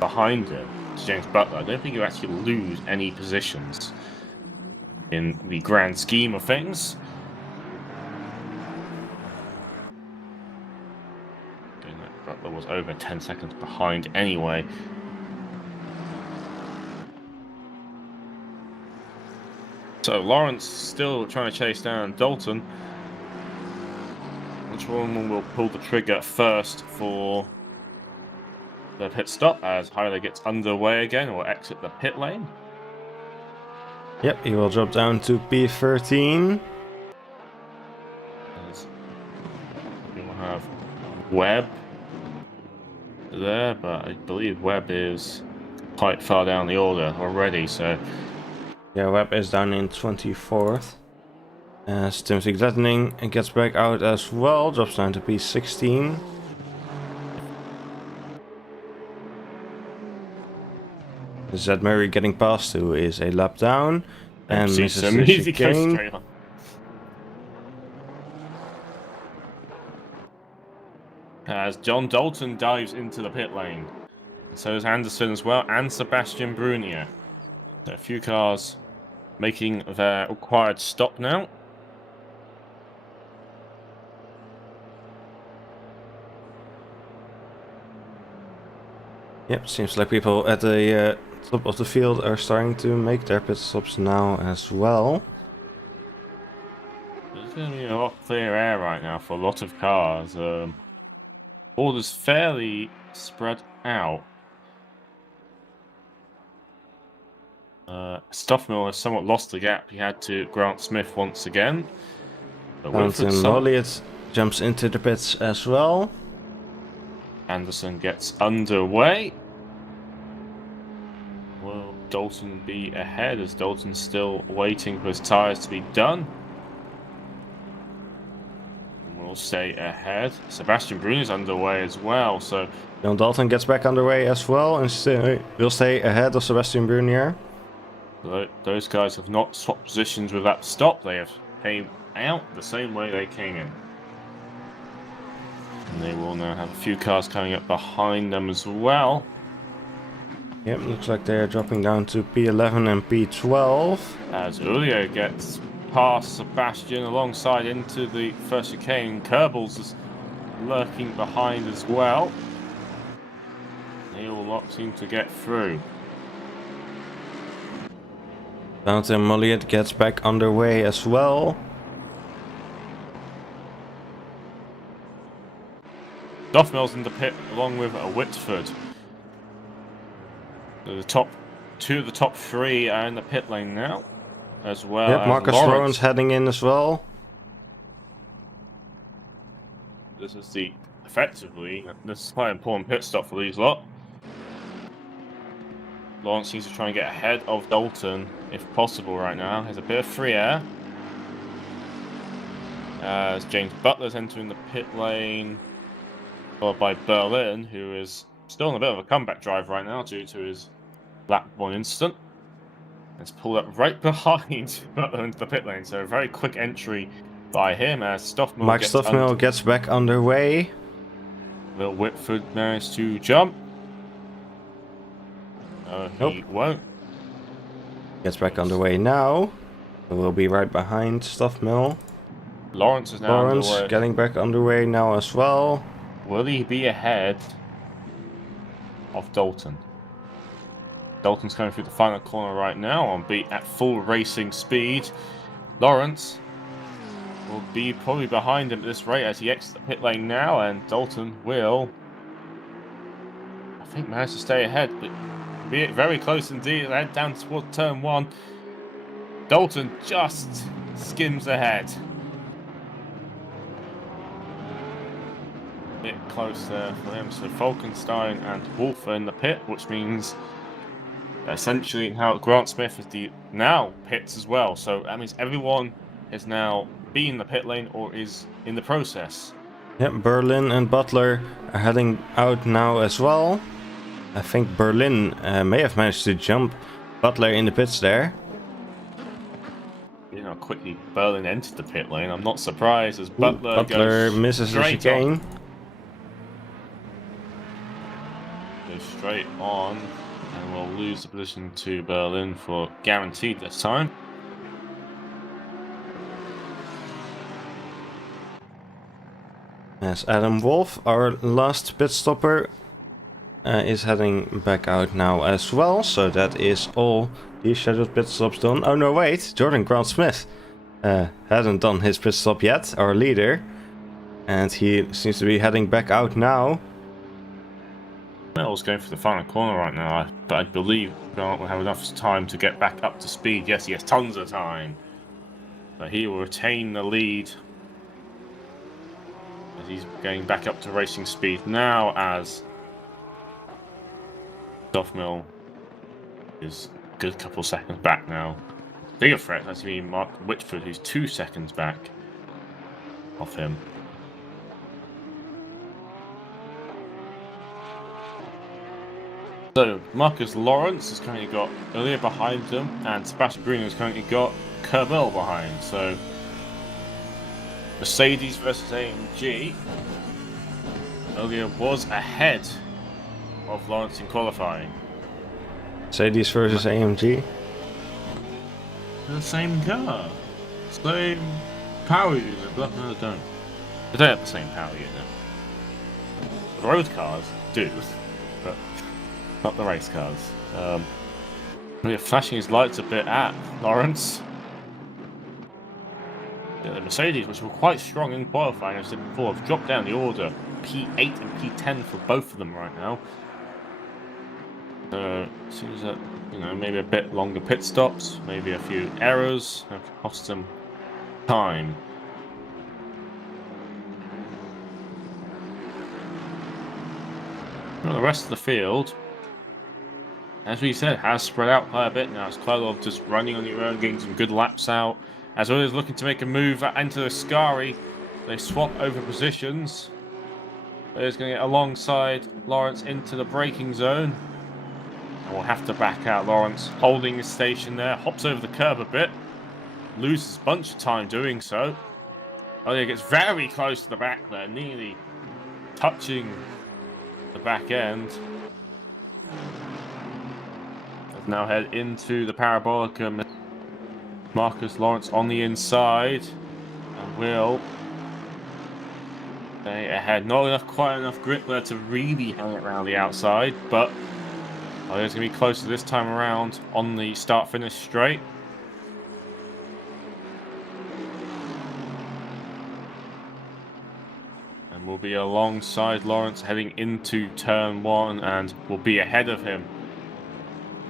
behind him to James Butler, I don't think he'll actually lose any positions in the grand scheme of things. Butler was over 10 seconds behind anyway. So Lawrence still trying to chase down Dalton. Which one will pull the trigger first for the pit stop as Haila gets underway again or exit the pit lane? Yep, he will drop down to P13. As we will have Webb there, but I believe Webb is quite far down the order already, so... Yeah, Webb is down in 24th. As Timothy Gladdening gets back out as well, drops down to P16. Zed Murray getting past, who is a lap down. And misses the chicane. As John Dalton dives into the pit lane. So is Anderson as well, and Sebastian Brunier. So a few cars making their required stop now. Yep, seems like people at the top of the field are starting to make their pit stops now as well. There's going to be a lot of clear air right now for a lot of cars. Orders fairly spread out. Stuffmill has somewhat lost the gap. He had to Grant Smith once again. Fountain Molliet jumps into the pits as well. Anderson gets underway. Will Dalton be ahead as Dalton's still waiting for his tyres to be done? And we'll stay ahead. Sebastian Brunner's underway as well, so... John Dalton gets back underway as well and will stay ahead of Sebastian Brunier. Those guys have not swapped positions with that stop. They have came out the same way they came in. And they will now have a few cars coming up behind them as well. Yep, looks like they're dropping down to P11 and P12. As Julio gets past Sebastian alongside into the first chicane. Kerbals is lurking behind as well. They all lot seem to get through. Fountain Molliet gets back underway as well. Duffmill's in the pit along with Whitford. The top two of the top three are in the pit lane now, as well. Yep, as Marcus Lawrence heading in as well. This is effectively this is quite an important pit stop for these lot. Lawrence seems to try and get ahead of Dalton if possible right now. Has a bit of free air. As James Butler's entering the pit lane, followed by Berlin, who is still on a bit of a comeback drive right now due to his lap 1 incident. It's pulled up right behind Butler into the pit lane, so a very quick entry by him as Stuffmill gets back underway. Will Whitford manage to jump? He won't. Gets back underway now. We'll be right behind Stuffmill. Lawrence is now underway. Getting back underway now as well. Will he be ahead of Dalton? Dalton's coming through the final corner right now on beat at full racing speed. Lawrence will be probably behind him at this rate as he exits the pit lane now, and Dalton will, I think, manage to stay ahead, but be very close indeed. Head down towards turn 1. Dalton just skims ahead. A bit close there for him. So Falkenstein and Wolf are in the pit, which means essentially now Grant Smith is the now pits as well. So that means everyone has now been in the pit lane or is in the process. Yep, Berlin and Butler are heading out now as well. I think Berlin may have managed to jump Butler in the pits there. You know how quickly Berlin entered the pit lane. I'm not surprised as Butler misses the chicane. Goes straight on and will lose the position to Berlin for guaranteed this time. As Adam Wolf, our last pit stopper, is heading back out now as well, so that is all the scheduled pit stops done. Oh no, wait, Jordan Grant Smith hadn't done his pit stop yet, our leader, and he seems to be heading back out now. Mel's going for the final corner right now, but I believe Grant will have enough time to get back up to speed. Yes, he has tons of time, but he will retain the lead as he's going back up to racing speed now, as Stuffmill is a good couple seconds back now. Bigger threat has been Mark Whitford, who's 2 seconds back off him. So Marcus Lawrence has currently got Earlier behind him, and Sebastian Bruno has currently got Kerbel behind. So Mercedes versus AMG. Earlier was ahead of Lawrence in qualifying. Mercedes versus AMG. The same car. Same power unit, but no, they don't. They don't have the same power unit. The road cars do, but not the race cars. We're flashing his lights a bit at Lawrence. Yeah, the Mercedes, which were quite strong in qualifying, as I said before, have dropped down the order. P8 and P10 for both of them right now. Seems that, you know, maybe a bit longer pit stops, maybe a few errors have cost them time. Well, the rest of the field, as we said, has spread out quite a bit now. It's quite a lot of just running on your own, getting some good laps out. As well as looking to make a move into the Scari, they swap over positions. He's going to get alongside Lawrence into the braking zone. And we'll have to back out. Lawrence holding his station there, hops over the curb a bit, loses a bunch of time doing so. Oh, he gets very close to the back there, nearly touching the back end. Let's now head into the parabolic. Marcus Lawrence on the inside, and will stay ahead. Not quite enough grip there to really hang it around the outside, but I think it's going to be closer this time around on the start-finish straight. And we'll be alongside Lawrence heading into turn 1, and we'll be ahead of him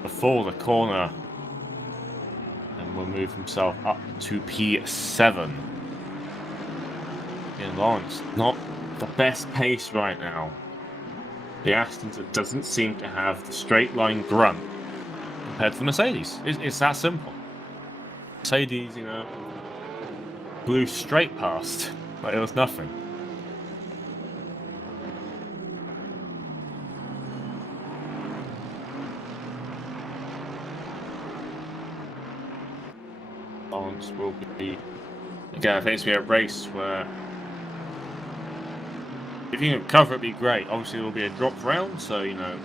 before the corner. And will move himself up to P7. Again, Lawrence, not the best pace right now. The Aston doesn't seem to have the straight line grunt compared to the Mercedes. It's that simple. Mercedes, you know, blew straight past like it was nothing. Lawrence will be, again, I think it's going to be a race where if you can cover it, be great. Obviously, there will be a drop round, so, you know,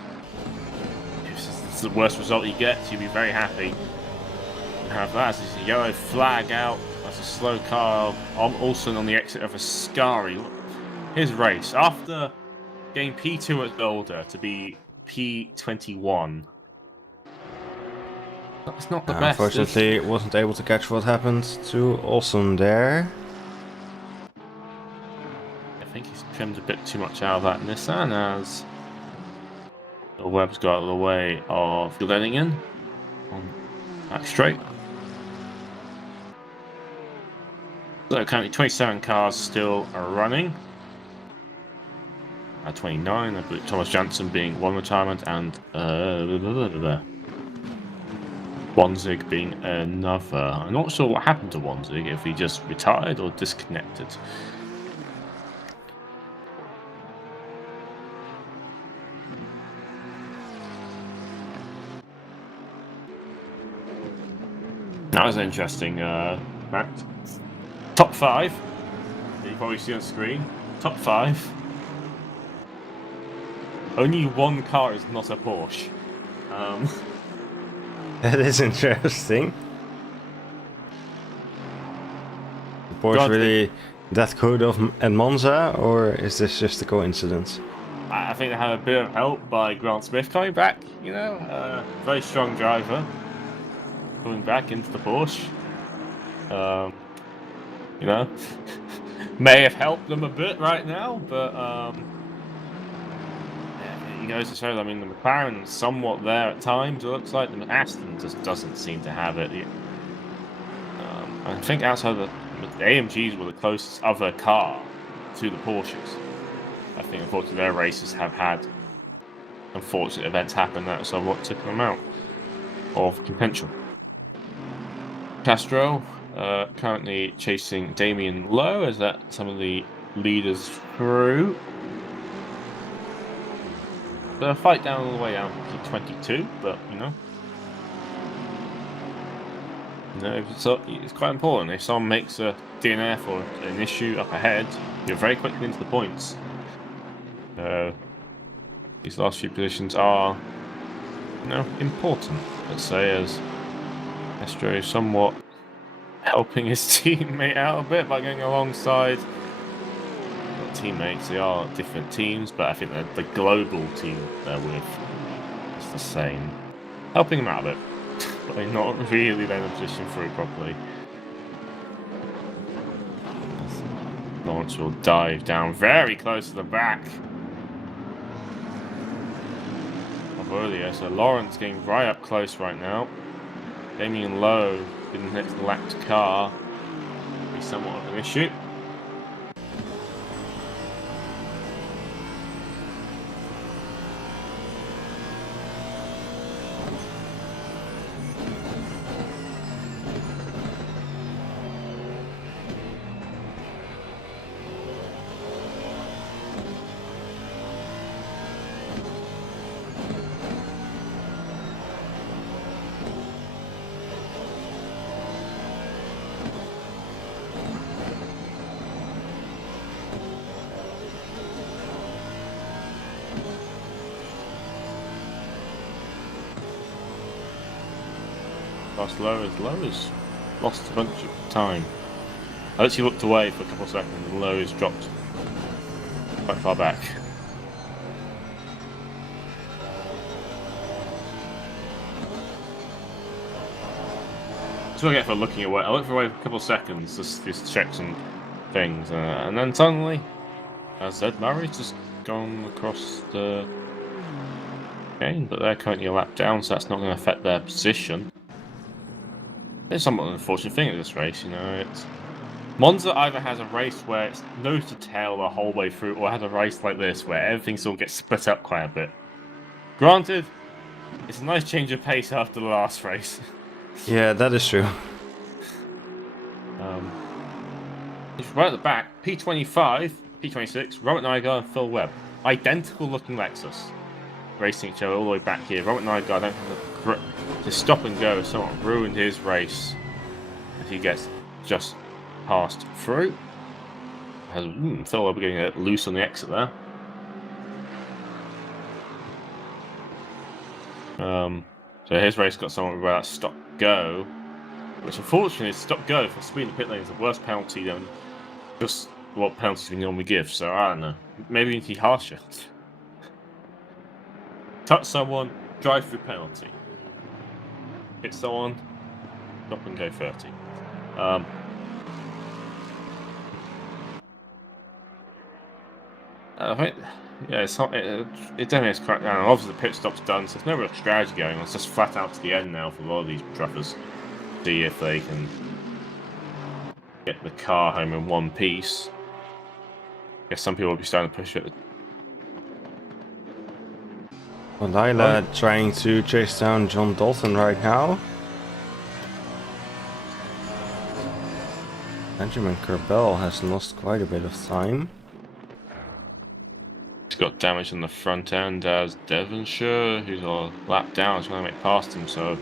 if this is the worst result he gets, you'll be very happy to have that. There's a yellow flag out. That's a slow car. Olsen on the exit of a Scari. His race, after getting P2 at Boulder to be P21. It's not the best. Unfortunately, wasn't able to catch what happened to Olsen there. I think he's trimmed a bit too much out of that Nissan as the Webb's got out of the way of Glenningen on that straight. So currently 27 cars still are running. At 29, I believe Thomas Janssen being one retirement and Wanzig being another. I'm not sure what happened to Wanzig, if he just retired or disconnected. That was interesting, fact. Top 5. You probably see on screen. Top 5. Only one car is not a Porsche. That is interesting. The Porsche really that good at Monza, or is this just a coincidence? I think they had a bit of help by Grant Smith coming back, you know, very strong driver coming back into the Porsche. You know, may have helped them a bit right now, but yeah, it goes to show. I mean, the McLaren's somewhat there at times. It looks like the Aston just doesn't seem to have it. I think outside the AMGs were the closest other car to the Porsches. I think unfortunately their races have had unfortunate events happen that somewhat took them out of contention. Castro currently chasing Damien Lowe as that some of the leaders through. The fight down all the way down to 22, but you know, it's quite important. If someone makes a DNF or an issue up ahead, you're very quickly into the points. These last few positions are, important, let's say, as Estro is somewhat helping his teammate out a bit by going alongside. Not teammates, they are different teams, but I think that the global team they're with is the same. Helping him out a bit, but they're not really then in a position through properly. Lawrence will dive down very close to the back of earlier, so Lawrence getting right up close right now. Aiming low in the next lapped car will be somewhat of an issue. Low as lost a bunch of time. I actually looked away for a couple of seconds and Low has dropped quite far back. That's what I get for looking away. I looked away for a couple of seconds just to check some things, and then suddenly, as Zed Murray's just gone across the game, but they're currently a lap down, so that's not going to affect their position. It's somewhat an unfortunate thing at this race, It's Monza either has a race where it's nose to tail the whole way through, or has a race like this where everything sort of gets split up quite a bit. Granted, it's a nice change of pace after the last race. Yeah, that is true. Right at the back, P25, P26, Robert Nygaard and Phil Webb. Identical looking Lexus. Racing each other all the way back here. Robert Nygaard, I don't have the grip to stop and go, somewhat ruined his race as he gets just passed through. Phil Webb getting a loose on the exit there. So his race got someone without stop go, which unfortunately is stop go for speed in the pit lane is the worst penalty than just what penalties we normally give. So I don't know. Maybe we need to be harsher. Touch someone, drive through penalty. Hit someone, stop and go 30. I think, yeah, it's not. It definitely is cracked down. Obviously, the pit stop's done, so there's no real strategy going on. It's just flat out to the end now for a lot of these truckers. See if they can get the car home in one piece. I guess some people will be starting to push it. Lila trying to chase down John Dalton right now. Benjamin Kerbel has lost quite a bit of time. He's got damage on the front end as Devonshire, who's a lap down, is going to make past him. So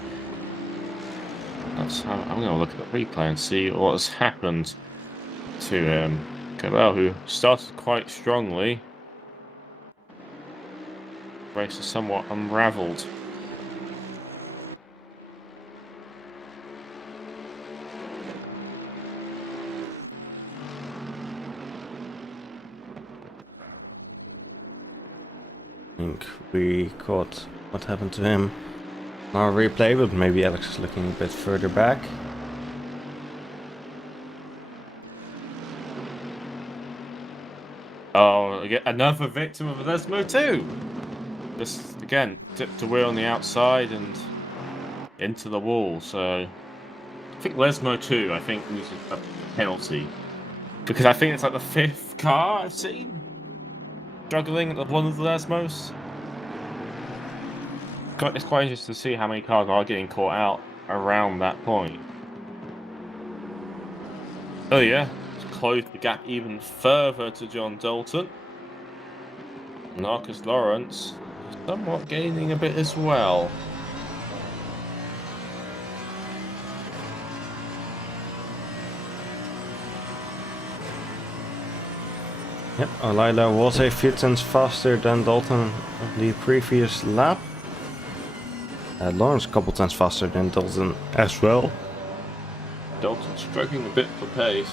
that's how I'm going to look at the replay and see what has happened to Kerbel, who started quite strongly. Race is somewhat unravelled. I think we caught what happened to him on our replay, but maybe Alex is looking a bit further back. Oh, another victim of Lesmo too. This again tipped the wheel on the outside and into the wall. So I think Lesmo too. I think needs a penalty because I think it's like the 5th car I've seen struggling at one of the Lesmos. It's quite interesting to see how many cars are getting caught out around that point. Oh yeah, closed the gap even further to John Dalton. Marcus Lawrence somewhat gaining a bit as well. Yep, Olila was a few tenths faster than Dalton on the previous lap. Lawrence a couple tenths faster than Dalton as well. Dalton struggling a bit for pace.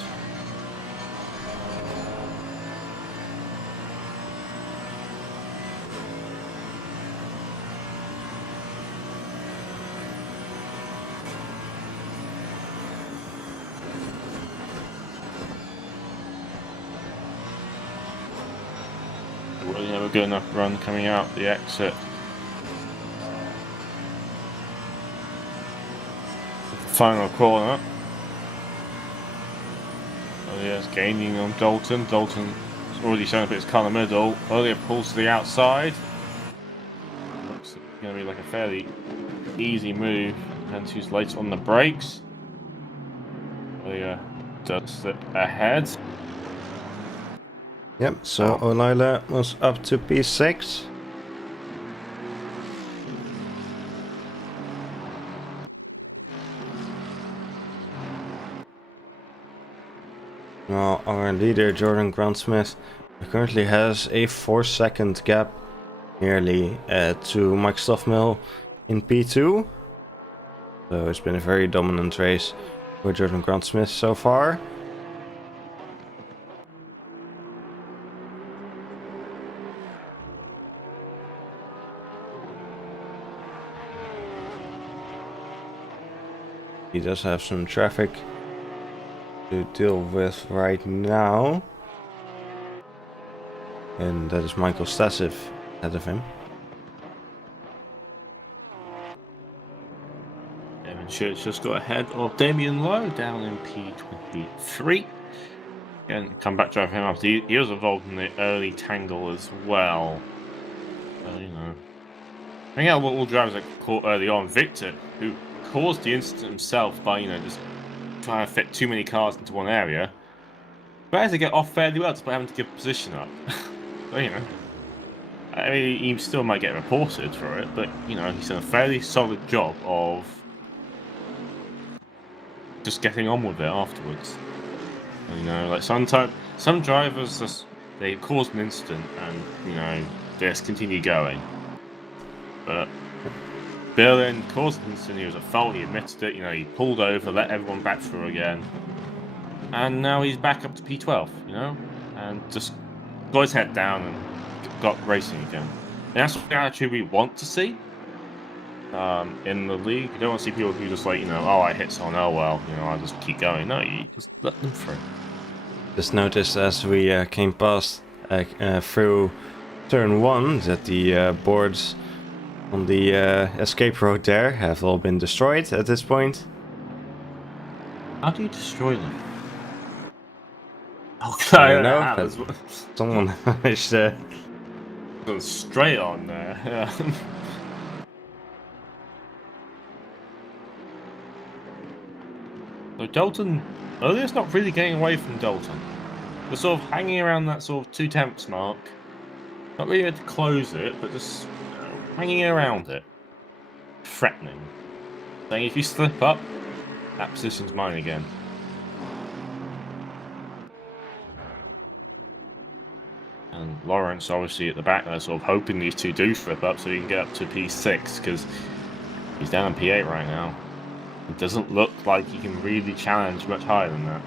Really have a good enough run coming out the exit. Final corner. Oh yes, gaining on Dalton. Dalton's already shown up at his car in the middle. Earlier pulls to the outside. Looks going to be like a fairly easy move. And who's late on the brakes. Earlier does slip ahead. Yep, so Olila was up to P6. Well, our leader, Jordan Grantsmith, currently has a 4-second gap nearly to Mike Stuffmill in P2. So it's been a very dominant race for Jordan Grantsmith so far. He does have some traffic to deal with right now. And that is Michael Stasif ahead of him. Evan Church just got ahead of Damien Lowe down in P23. And come back drive him after he was involved in the early tangle as well. So, you know. I think all drivers that caught early on. Victor, who caused the incident himself by, you know, just trying to fit too many cars into one area, managed to get off fairly well despite having to give position up. So, you know, I mean, he still might get reported for it, but, you know, he's done a fairly solid job of just getting on with it afterwards. And, you know, like some drivers just, they cause an incident and, you know, they just continue going. But Berlin caused an incident, he was at fault, he admitted it, you know, he pulled over, let everyone back through again. And now he's back up to P12, you know, and just got his head down and got racing again. And that's what actually we want to see in the league. You don't want to see people who just like, you know, oh, I hit someone, oh well, you know, I'll just keep going. No, you just let them through. Just noticed as we came past through turn 1 that the boards on the escape road there have all been destroyed at this point. How do you destroy them? Okay, I don't know. Someone managed to go straight on there. Yeah. So Dalton, earlier's not really getting away from Dalton. They're sort of hanging around that sort of 2 tenths mark. Not really able to close it, but just hanging around it. Threatening. Saying if you slip up, that position's mine again. And Lawrence obviously at the back there sort of hoping these two do slip up so he can get up to P6 because he's down in P8 right now. It doesn't look like he can really challenge much higher than that.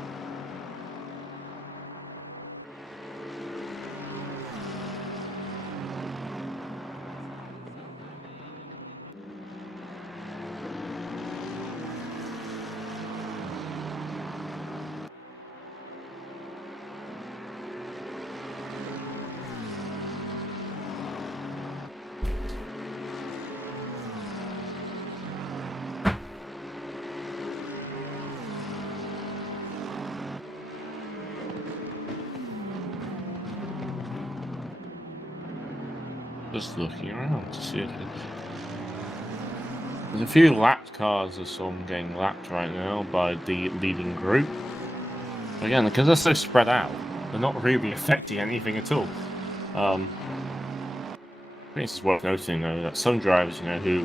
Just looking around to see if there's a few lapped cars or some getting lapped right now by the leading group. Again, because they're so spread out, they're not really affecting anything at all. I think it's worth noting though that some drivers, you know, who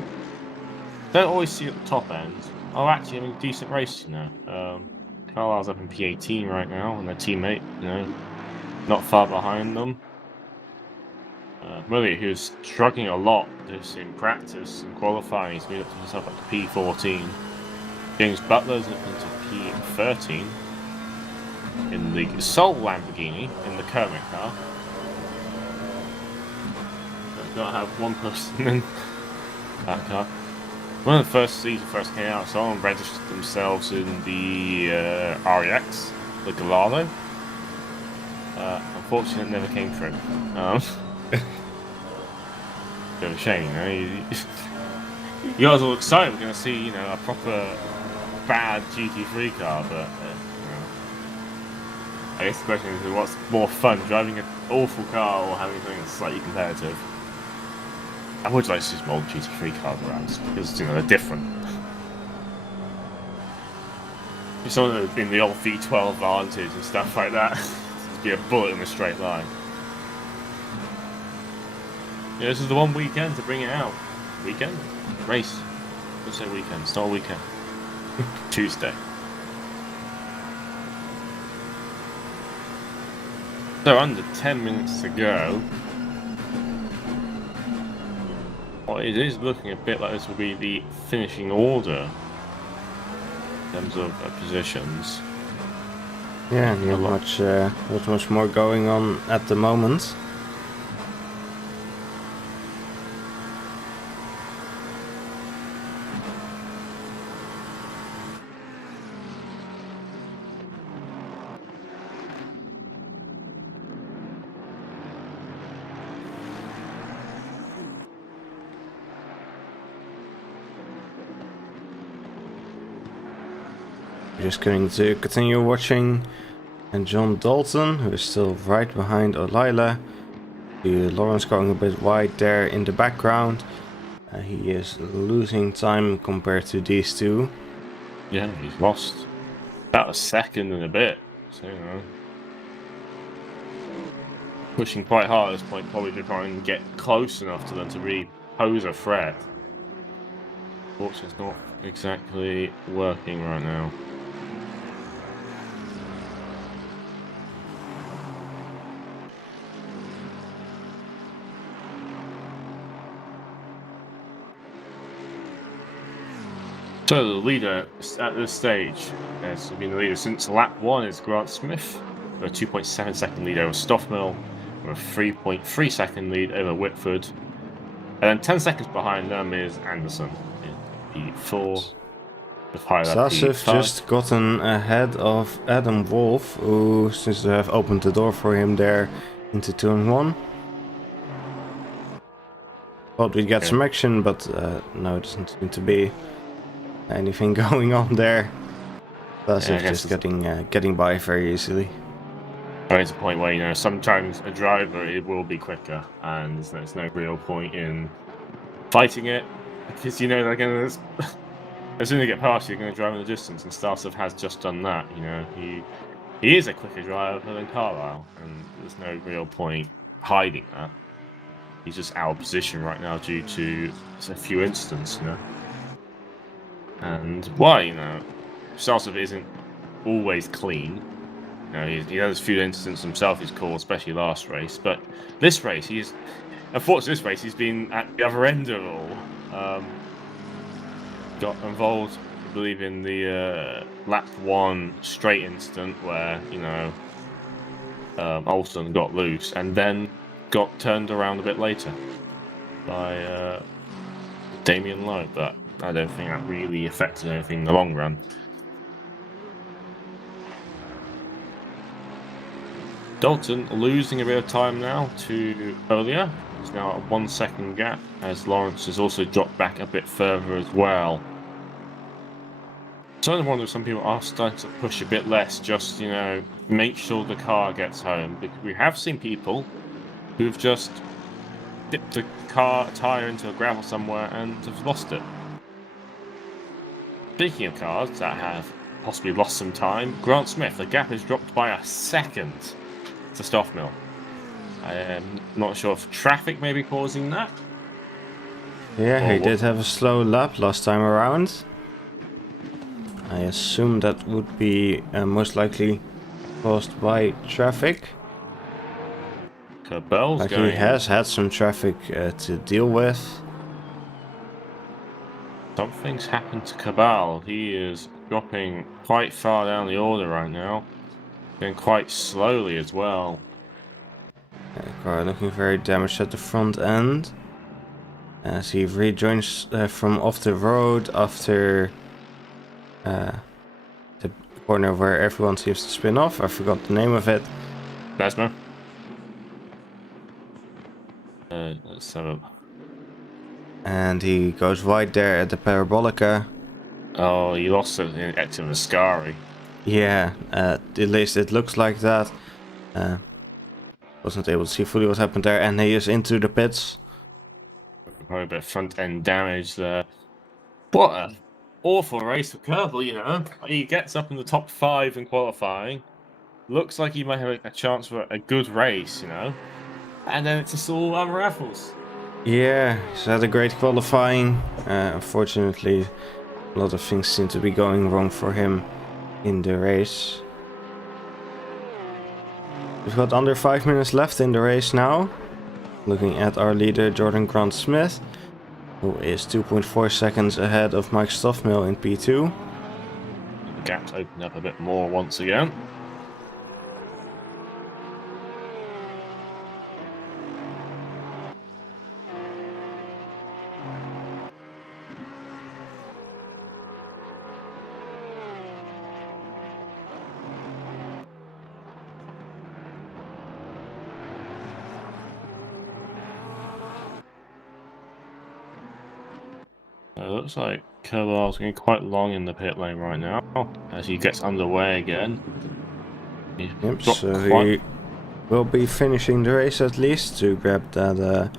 don't always see at the top end are actually having a decent race, you know. Carlisle's up in P18 right now, and their teammate, you know, not far behind them. Really, he was struggling a lot just in practice and qualifying. He's moved up to himself up to P14. James Butler's up into P13 in the sole Lamborghini in the Kermit car. Does not have one person in that car. One of the first season first came out, someone registered themselves in the REX, the Gallardo. Unfortunately, it never came through. Bit of a shame, you know. You guys are all excited. We're going to see, you know, a proper bad GT3 car, but you know, I guess the question is, what's more fun, driving an awful car or having something that's slightly competitive? I would like to see some old GT3 cars around, just because, you know, they're different. If someone that had been the old V12 Vantage and stuff like that, it'd be a bullet in a straight line. Yeah, this is the one weekend to bring it out. Weekend? Race. Let's say weekend. It's not a weekend. Tuesday. So under 10 minutes to go. Well, it is looking a bit like this will be the finishing order in terms of positions. Yeah, not much more going on at the moment. Just going to continue watching, and John Dalton, who is still right behind Olila. Lawrence going a bit wide there in the background. He is losing time compared to these two. Yeah, he's lost about a second and a bit. So, you know, pushing quite hard at this point, probably to try and get close enough to them to really pose a threat. Fortunately, it's not exactly working right now. So the leader at this stage has been the leader since lap 1 is Grant Smith, with a 2.7 second lead over Stoffmill, with a 3.3 second lead over Whitford, and then 10 seconds behind them is Anderson in P4. Sasif just gotten ahead of Adam Wolf, who seems to have opened the door for him there into turn 1. Thought we'd get some action, but no, it doesn't seem to be anything going on there. Sasif just getting by very easily. It's a point where, you know, sometimes a driver, it will be quicker, and there's no real point in fighting it, because, you know, they're going to... As soon as you get past, you're going to drive in the distance, and Starsov has just done that. You know, he is a quicker driver than Carlisle, and there's no real point hiding that. He's just out of position right now due to a few incidents, you know. And why, you know, Starsov isn't always clean. You know, he has a few incidents himself he's caused, especially last race. But this race, unfortunately, this race, he's been at the other end of it all. Got involved, I believe, in the lap 1 straight incident where, you know, Olsen got loose and then got turned around a bit later by Damien Lowe, but I don't think that really affected anything in the long run. Dalton losing a bit of time now to earlier. It's now a 1 second gap, as Lawrence has also dropped back a bit further as well. So I wonder if some people are starting to push a bit less, just, you know, make sure the car gets home. Because we have seen people who've just dipped a car tyre into a gravel somewhere and have lost it. Speaking of cars that have possibly lost some time, Grant Smith, the gap has dropped by a second to Stoffmill. I am not sure if traffic may be causing that. Yeah, he did have a slow lap last time around. I assume that would be most likely caused by traffic. Cabell's But going. he has had some traffic to deal with. Something's happened to Cabell. He is dropping quite far down the order right now. Going quite slowly as well. Car looking very damaged at the front end. As he rejoins from off the road after the corner where everyone seems to spin off. I forgot the name of it. Besmo. Let's have a... And he goes wide there at the Parabolica. Oh, he lost it in Exit Mascari. Yeah, at least it looks like that. Wasn't able to see fully what happened there, and he is into the pits. Probably a bit of front end damage there. What an awful race for Kerbal, you know. He gets up in the top 5 in qualifying. Looks like he might have a chance for a good race, you know. And then it just all unravels. Yeah, he's had a great qualifying. Unfortunately, a lot of things seem to be going wrong for him in the race. We've got under 5 minutes left in the race now. Looking at our leader, Jordan Grant-Smith, who is 2.4 seconds ahead of Mike Stoffmill in P2. The gap's opened up a bit more once again. It looks like Kerbaal's getting quite long in the pit lane right now as he gets underway again. Yep, so he will be finishing the race at least to grab that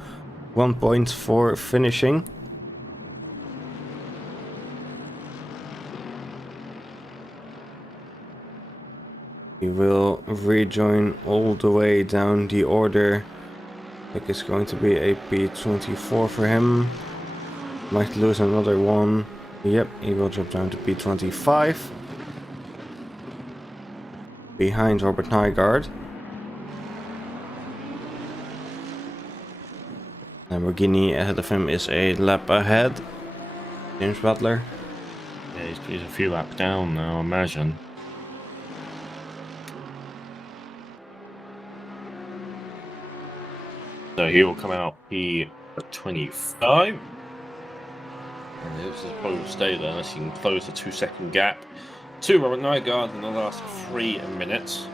1.4 finishing. He will rejoin all the way down the order. I think it's going to be a P24 for him. Might lose another one. Yep, he will drop down to P25. Behind Robert Nygaard. Lamborghini ahead of him is a lap ahead. James Butler. Yeah, he's a few laps down now, I imagine. So he will come out P25. And this is probably will stay there unless he can close the 2-second gap to Robert Nygaard in the last 3 minutes.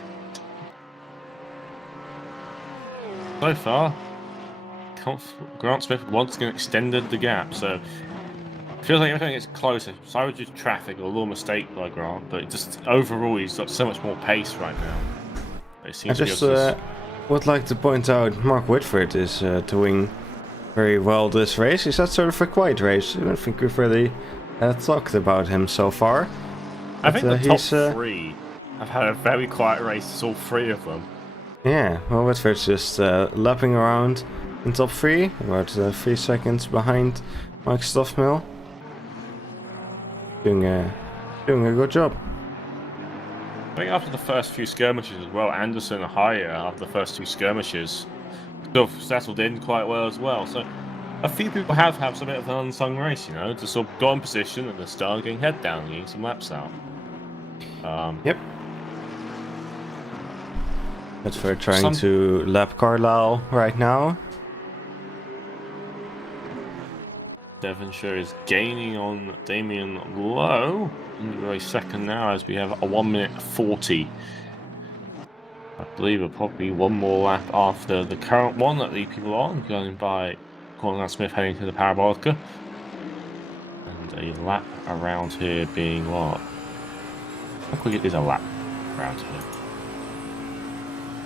So far, Grant Smith once again extended the gap, so it feels like everything gets closer. So I would just traffic or a little mistake by Grant, but just overall he's got so much more pace right now. It seems I just would like to point out Mark Whitford is doing very well this race. He's had sort of a quiet race. I don't think we've really talked about him so far. I think the top 3 have had a very quiet race. It's all 3 of them. Yeah, well, Whitford's just lapping around in top 3, about 3 seconds behind Mike Stoffmill. Doing a good job. I think after the first few skirmishes as well, Anderson higher after the first 2 skirmishes. Still settled in quite well as well. So a few people have some bit of an unsung race, you know, to sort of got in position and then start getting head down, getting some laps out. Yep. That's we're trying to lap Carlisle right now. Devonshire is gaining on Damien Lowe into a second now as we have a 1 minute 40. I believe we're probably one more lap after the current one that the people are on, going by Colin Smith heading to the Parabolica. And a lap around here being what? How quick it is a lap around here?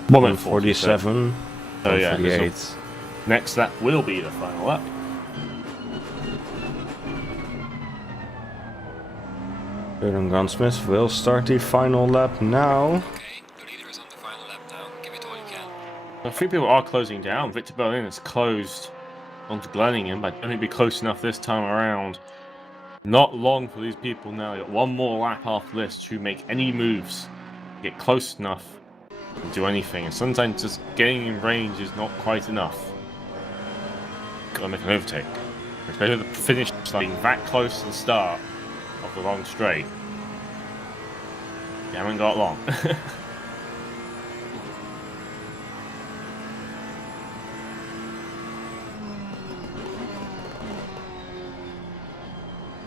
1 minute 47. Oh yeah, 48. Next lap will be the final lap. Jordan Grant-Smith will start the final lap now. Okay, the leader is on the final lap now. Give it all you can. A few people are closing down. Victor Berlin is closed onto Glenningham, but don't be close enough this time around. Not long for these people now. You've got one more lap after this to make any moves. Get close enough and do anything. And sometimes just getting in range is not quite enough. Gotta make an overtake. Especially the finish being that close to the start of the long straight. You haven't got long.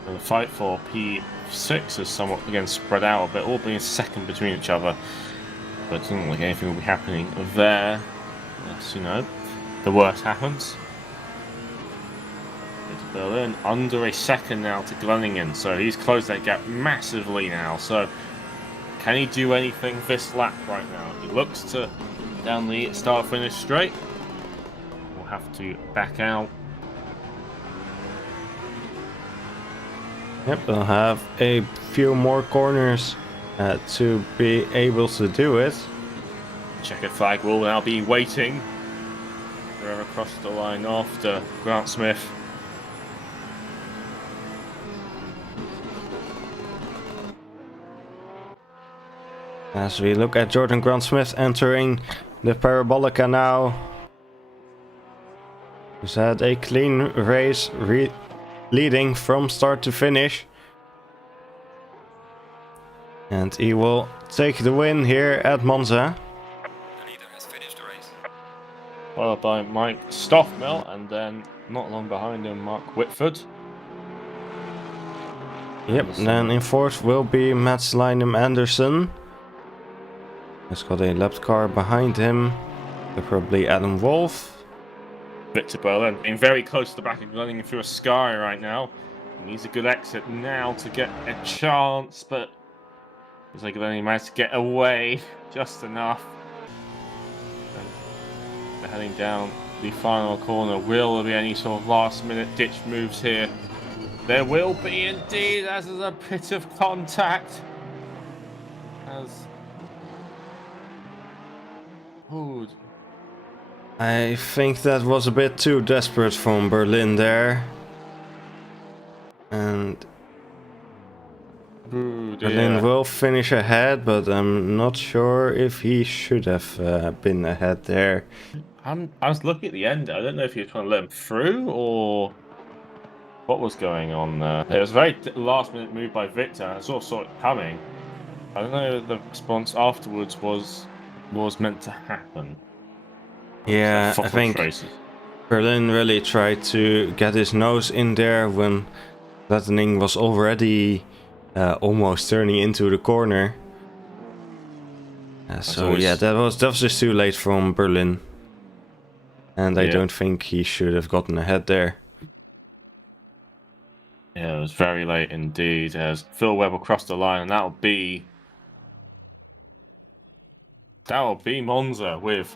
The fight for P6 is somewhat again spread out a bit, all being second between each other. But it doesn't look like anything will be happening there. Yes, you know, the worst happens. It's Berlin under a second now to Groningen, so he's closed that gap massively now. So can he do anything this lap right now? He looks to down the start-finish straight. We'll have to back out. Yep, they'll have a few more corners to be able to do it. Checkered flag will now be waiting. They're across the line after Grant Smith. As we look at Jordan Grant Smith entering the Parabolica now. He's had a clean race, leading from start to finish. And he will take the win here at Monza. The leader has finished the race. Followed by Mike Stoffmill, and then not long behind him, Mark Whitford. Yep, then in fourth will be Mats Lynam Anderson. He's got a lap car behind him. Probably Adam Wolf. Victor Berlin being very close to the back and running through a sky right now. He needs a good exit now to get a chance, but looks like he only managed to get away just enough. And they're heading down the final corner. Will there be any sort of last-minute ditch moves here? There will be indeed, as there's a bit of contact. I think that was a bit too desperate from Berlin there. And Berlin will finish ahead, but I'm not sure if he should have been ahead there. I was looking at the end. I don't know if he was trying to let him through or what was going on there. It was a very last-minute move by Victor. I saw it coming. I don't know if the response afterwards was meant to happen. Yeah, I think Berlin really tried to get his nose in there when Lettening was already almost turning into the corner. So yeah, that was just too late from Berlin. And I don't think he should have gotten ahead there. Yeah, it was very late indeed as Phil Webb will cross the line, and that'll be Monza with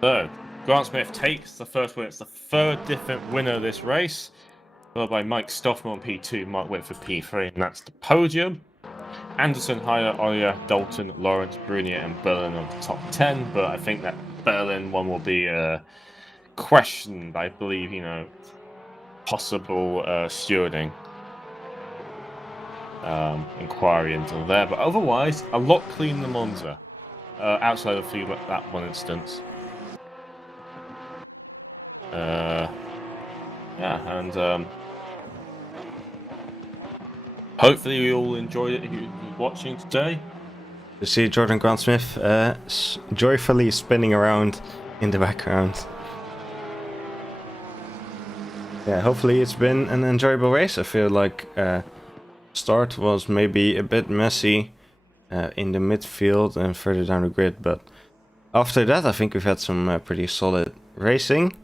third. Grant Smith takes the first win. It's the third different winner of this race. Followed by Mike Stoffman on P2, Mark Whitford P3, and that's the podium. Anderson, Heyer, Olia, Dalton, Lawrence, Brunier, and Berlin are the top 10, but I think that Berlin one will be questioned, I believe, possible stewarding inquiry into there. But otherwise, a lot cleaner than Monza, outside of that one instance. Hopefully you all enjoyed it if you're watching today. You see Jordan Grant Smith joyfully spinning around in the background. Yeah, hopefully it's been an enjoyable race. I feel like start was maybe a bit messy in the midfield and further down the grid, but after that I think we've had some pretty solid racing.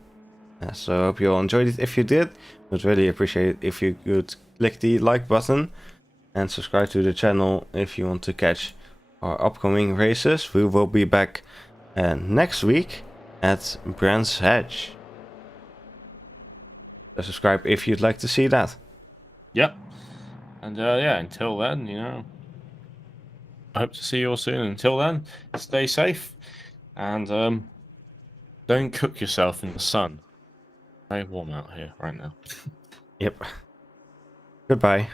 So I hope you all enjoyed it. If you did, I'd really appreciate it if you could click the like button and subscribe to the channel if you want to catch our upcoming races. We will be back next week at Brands Hatch. So subscribe if you'd like to see that. Yep. And until then, I hope to see you all soon. Until then, stay safe and don't cook yourself in the sun. Very warm out here right now. Yep. Goodbye.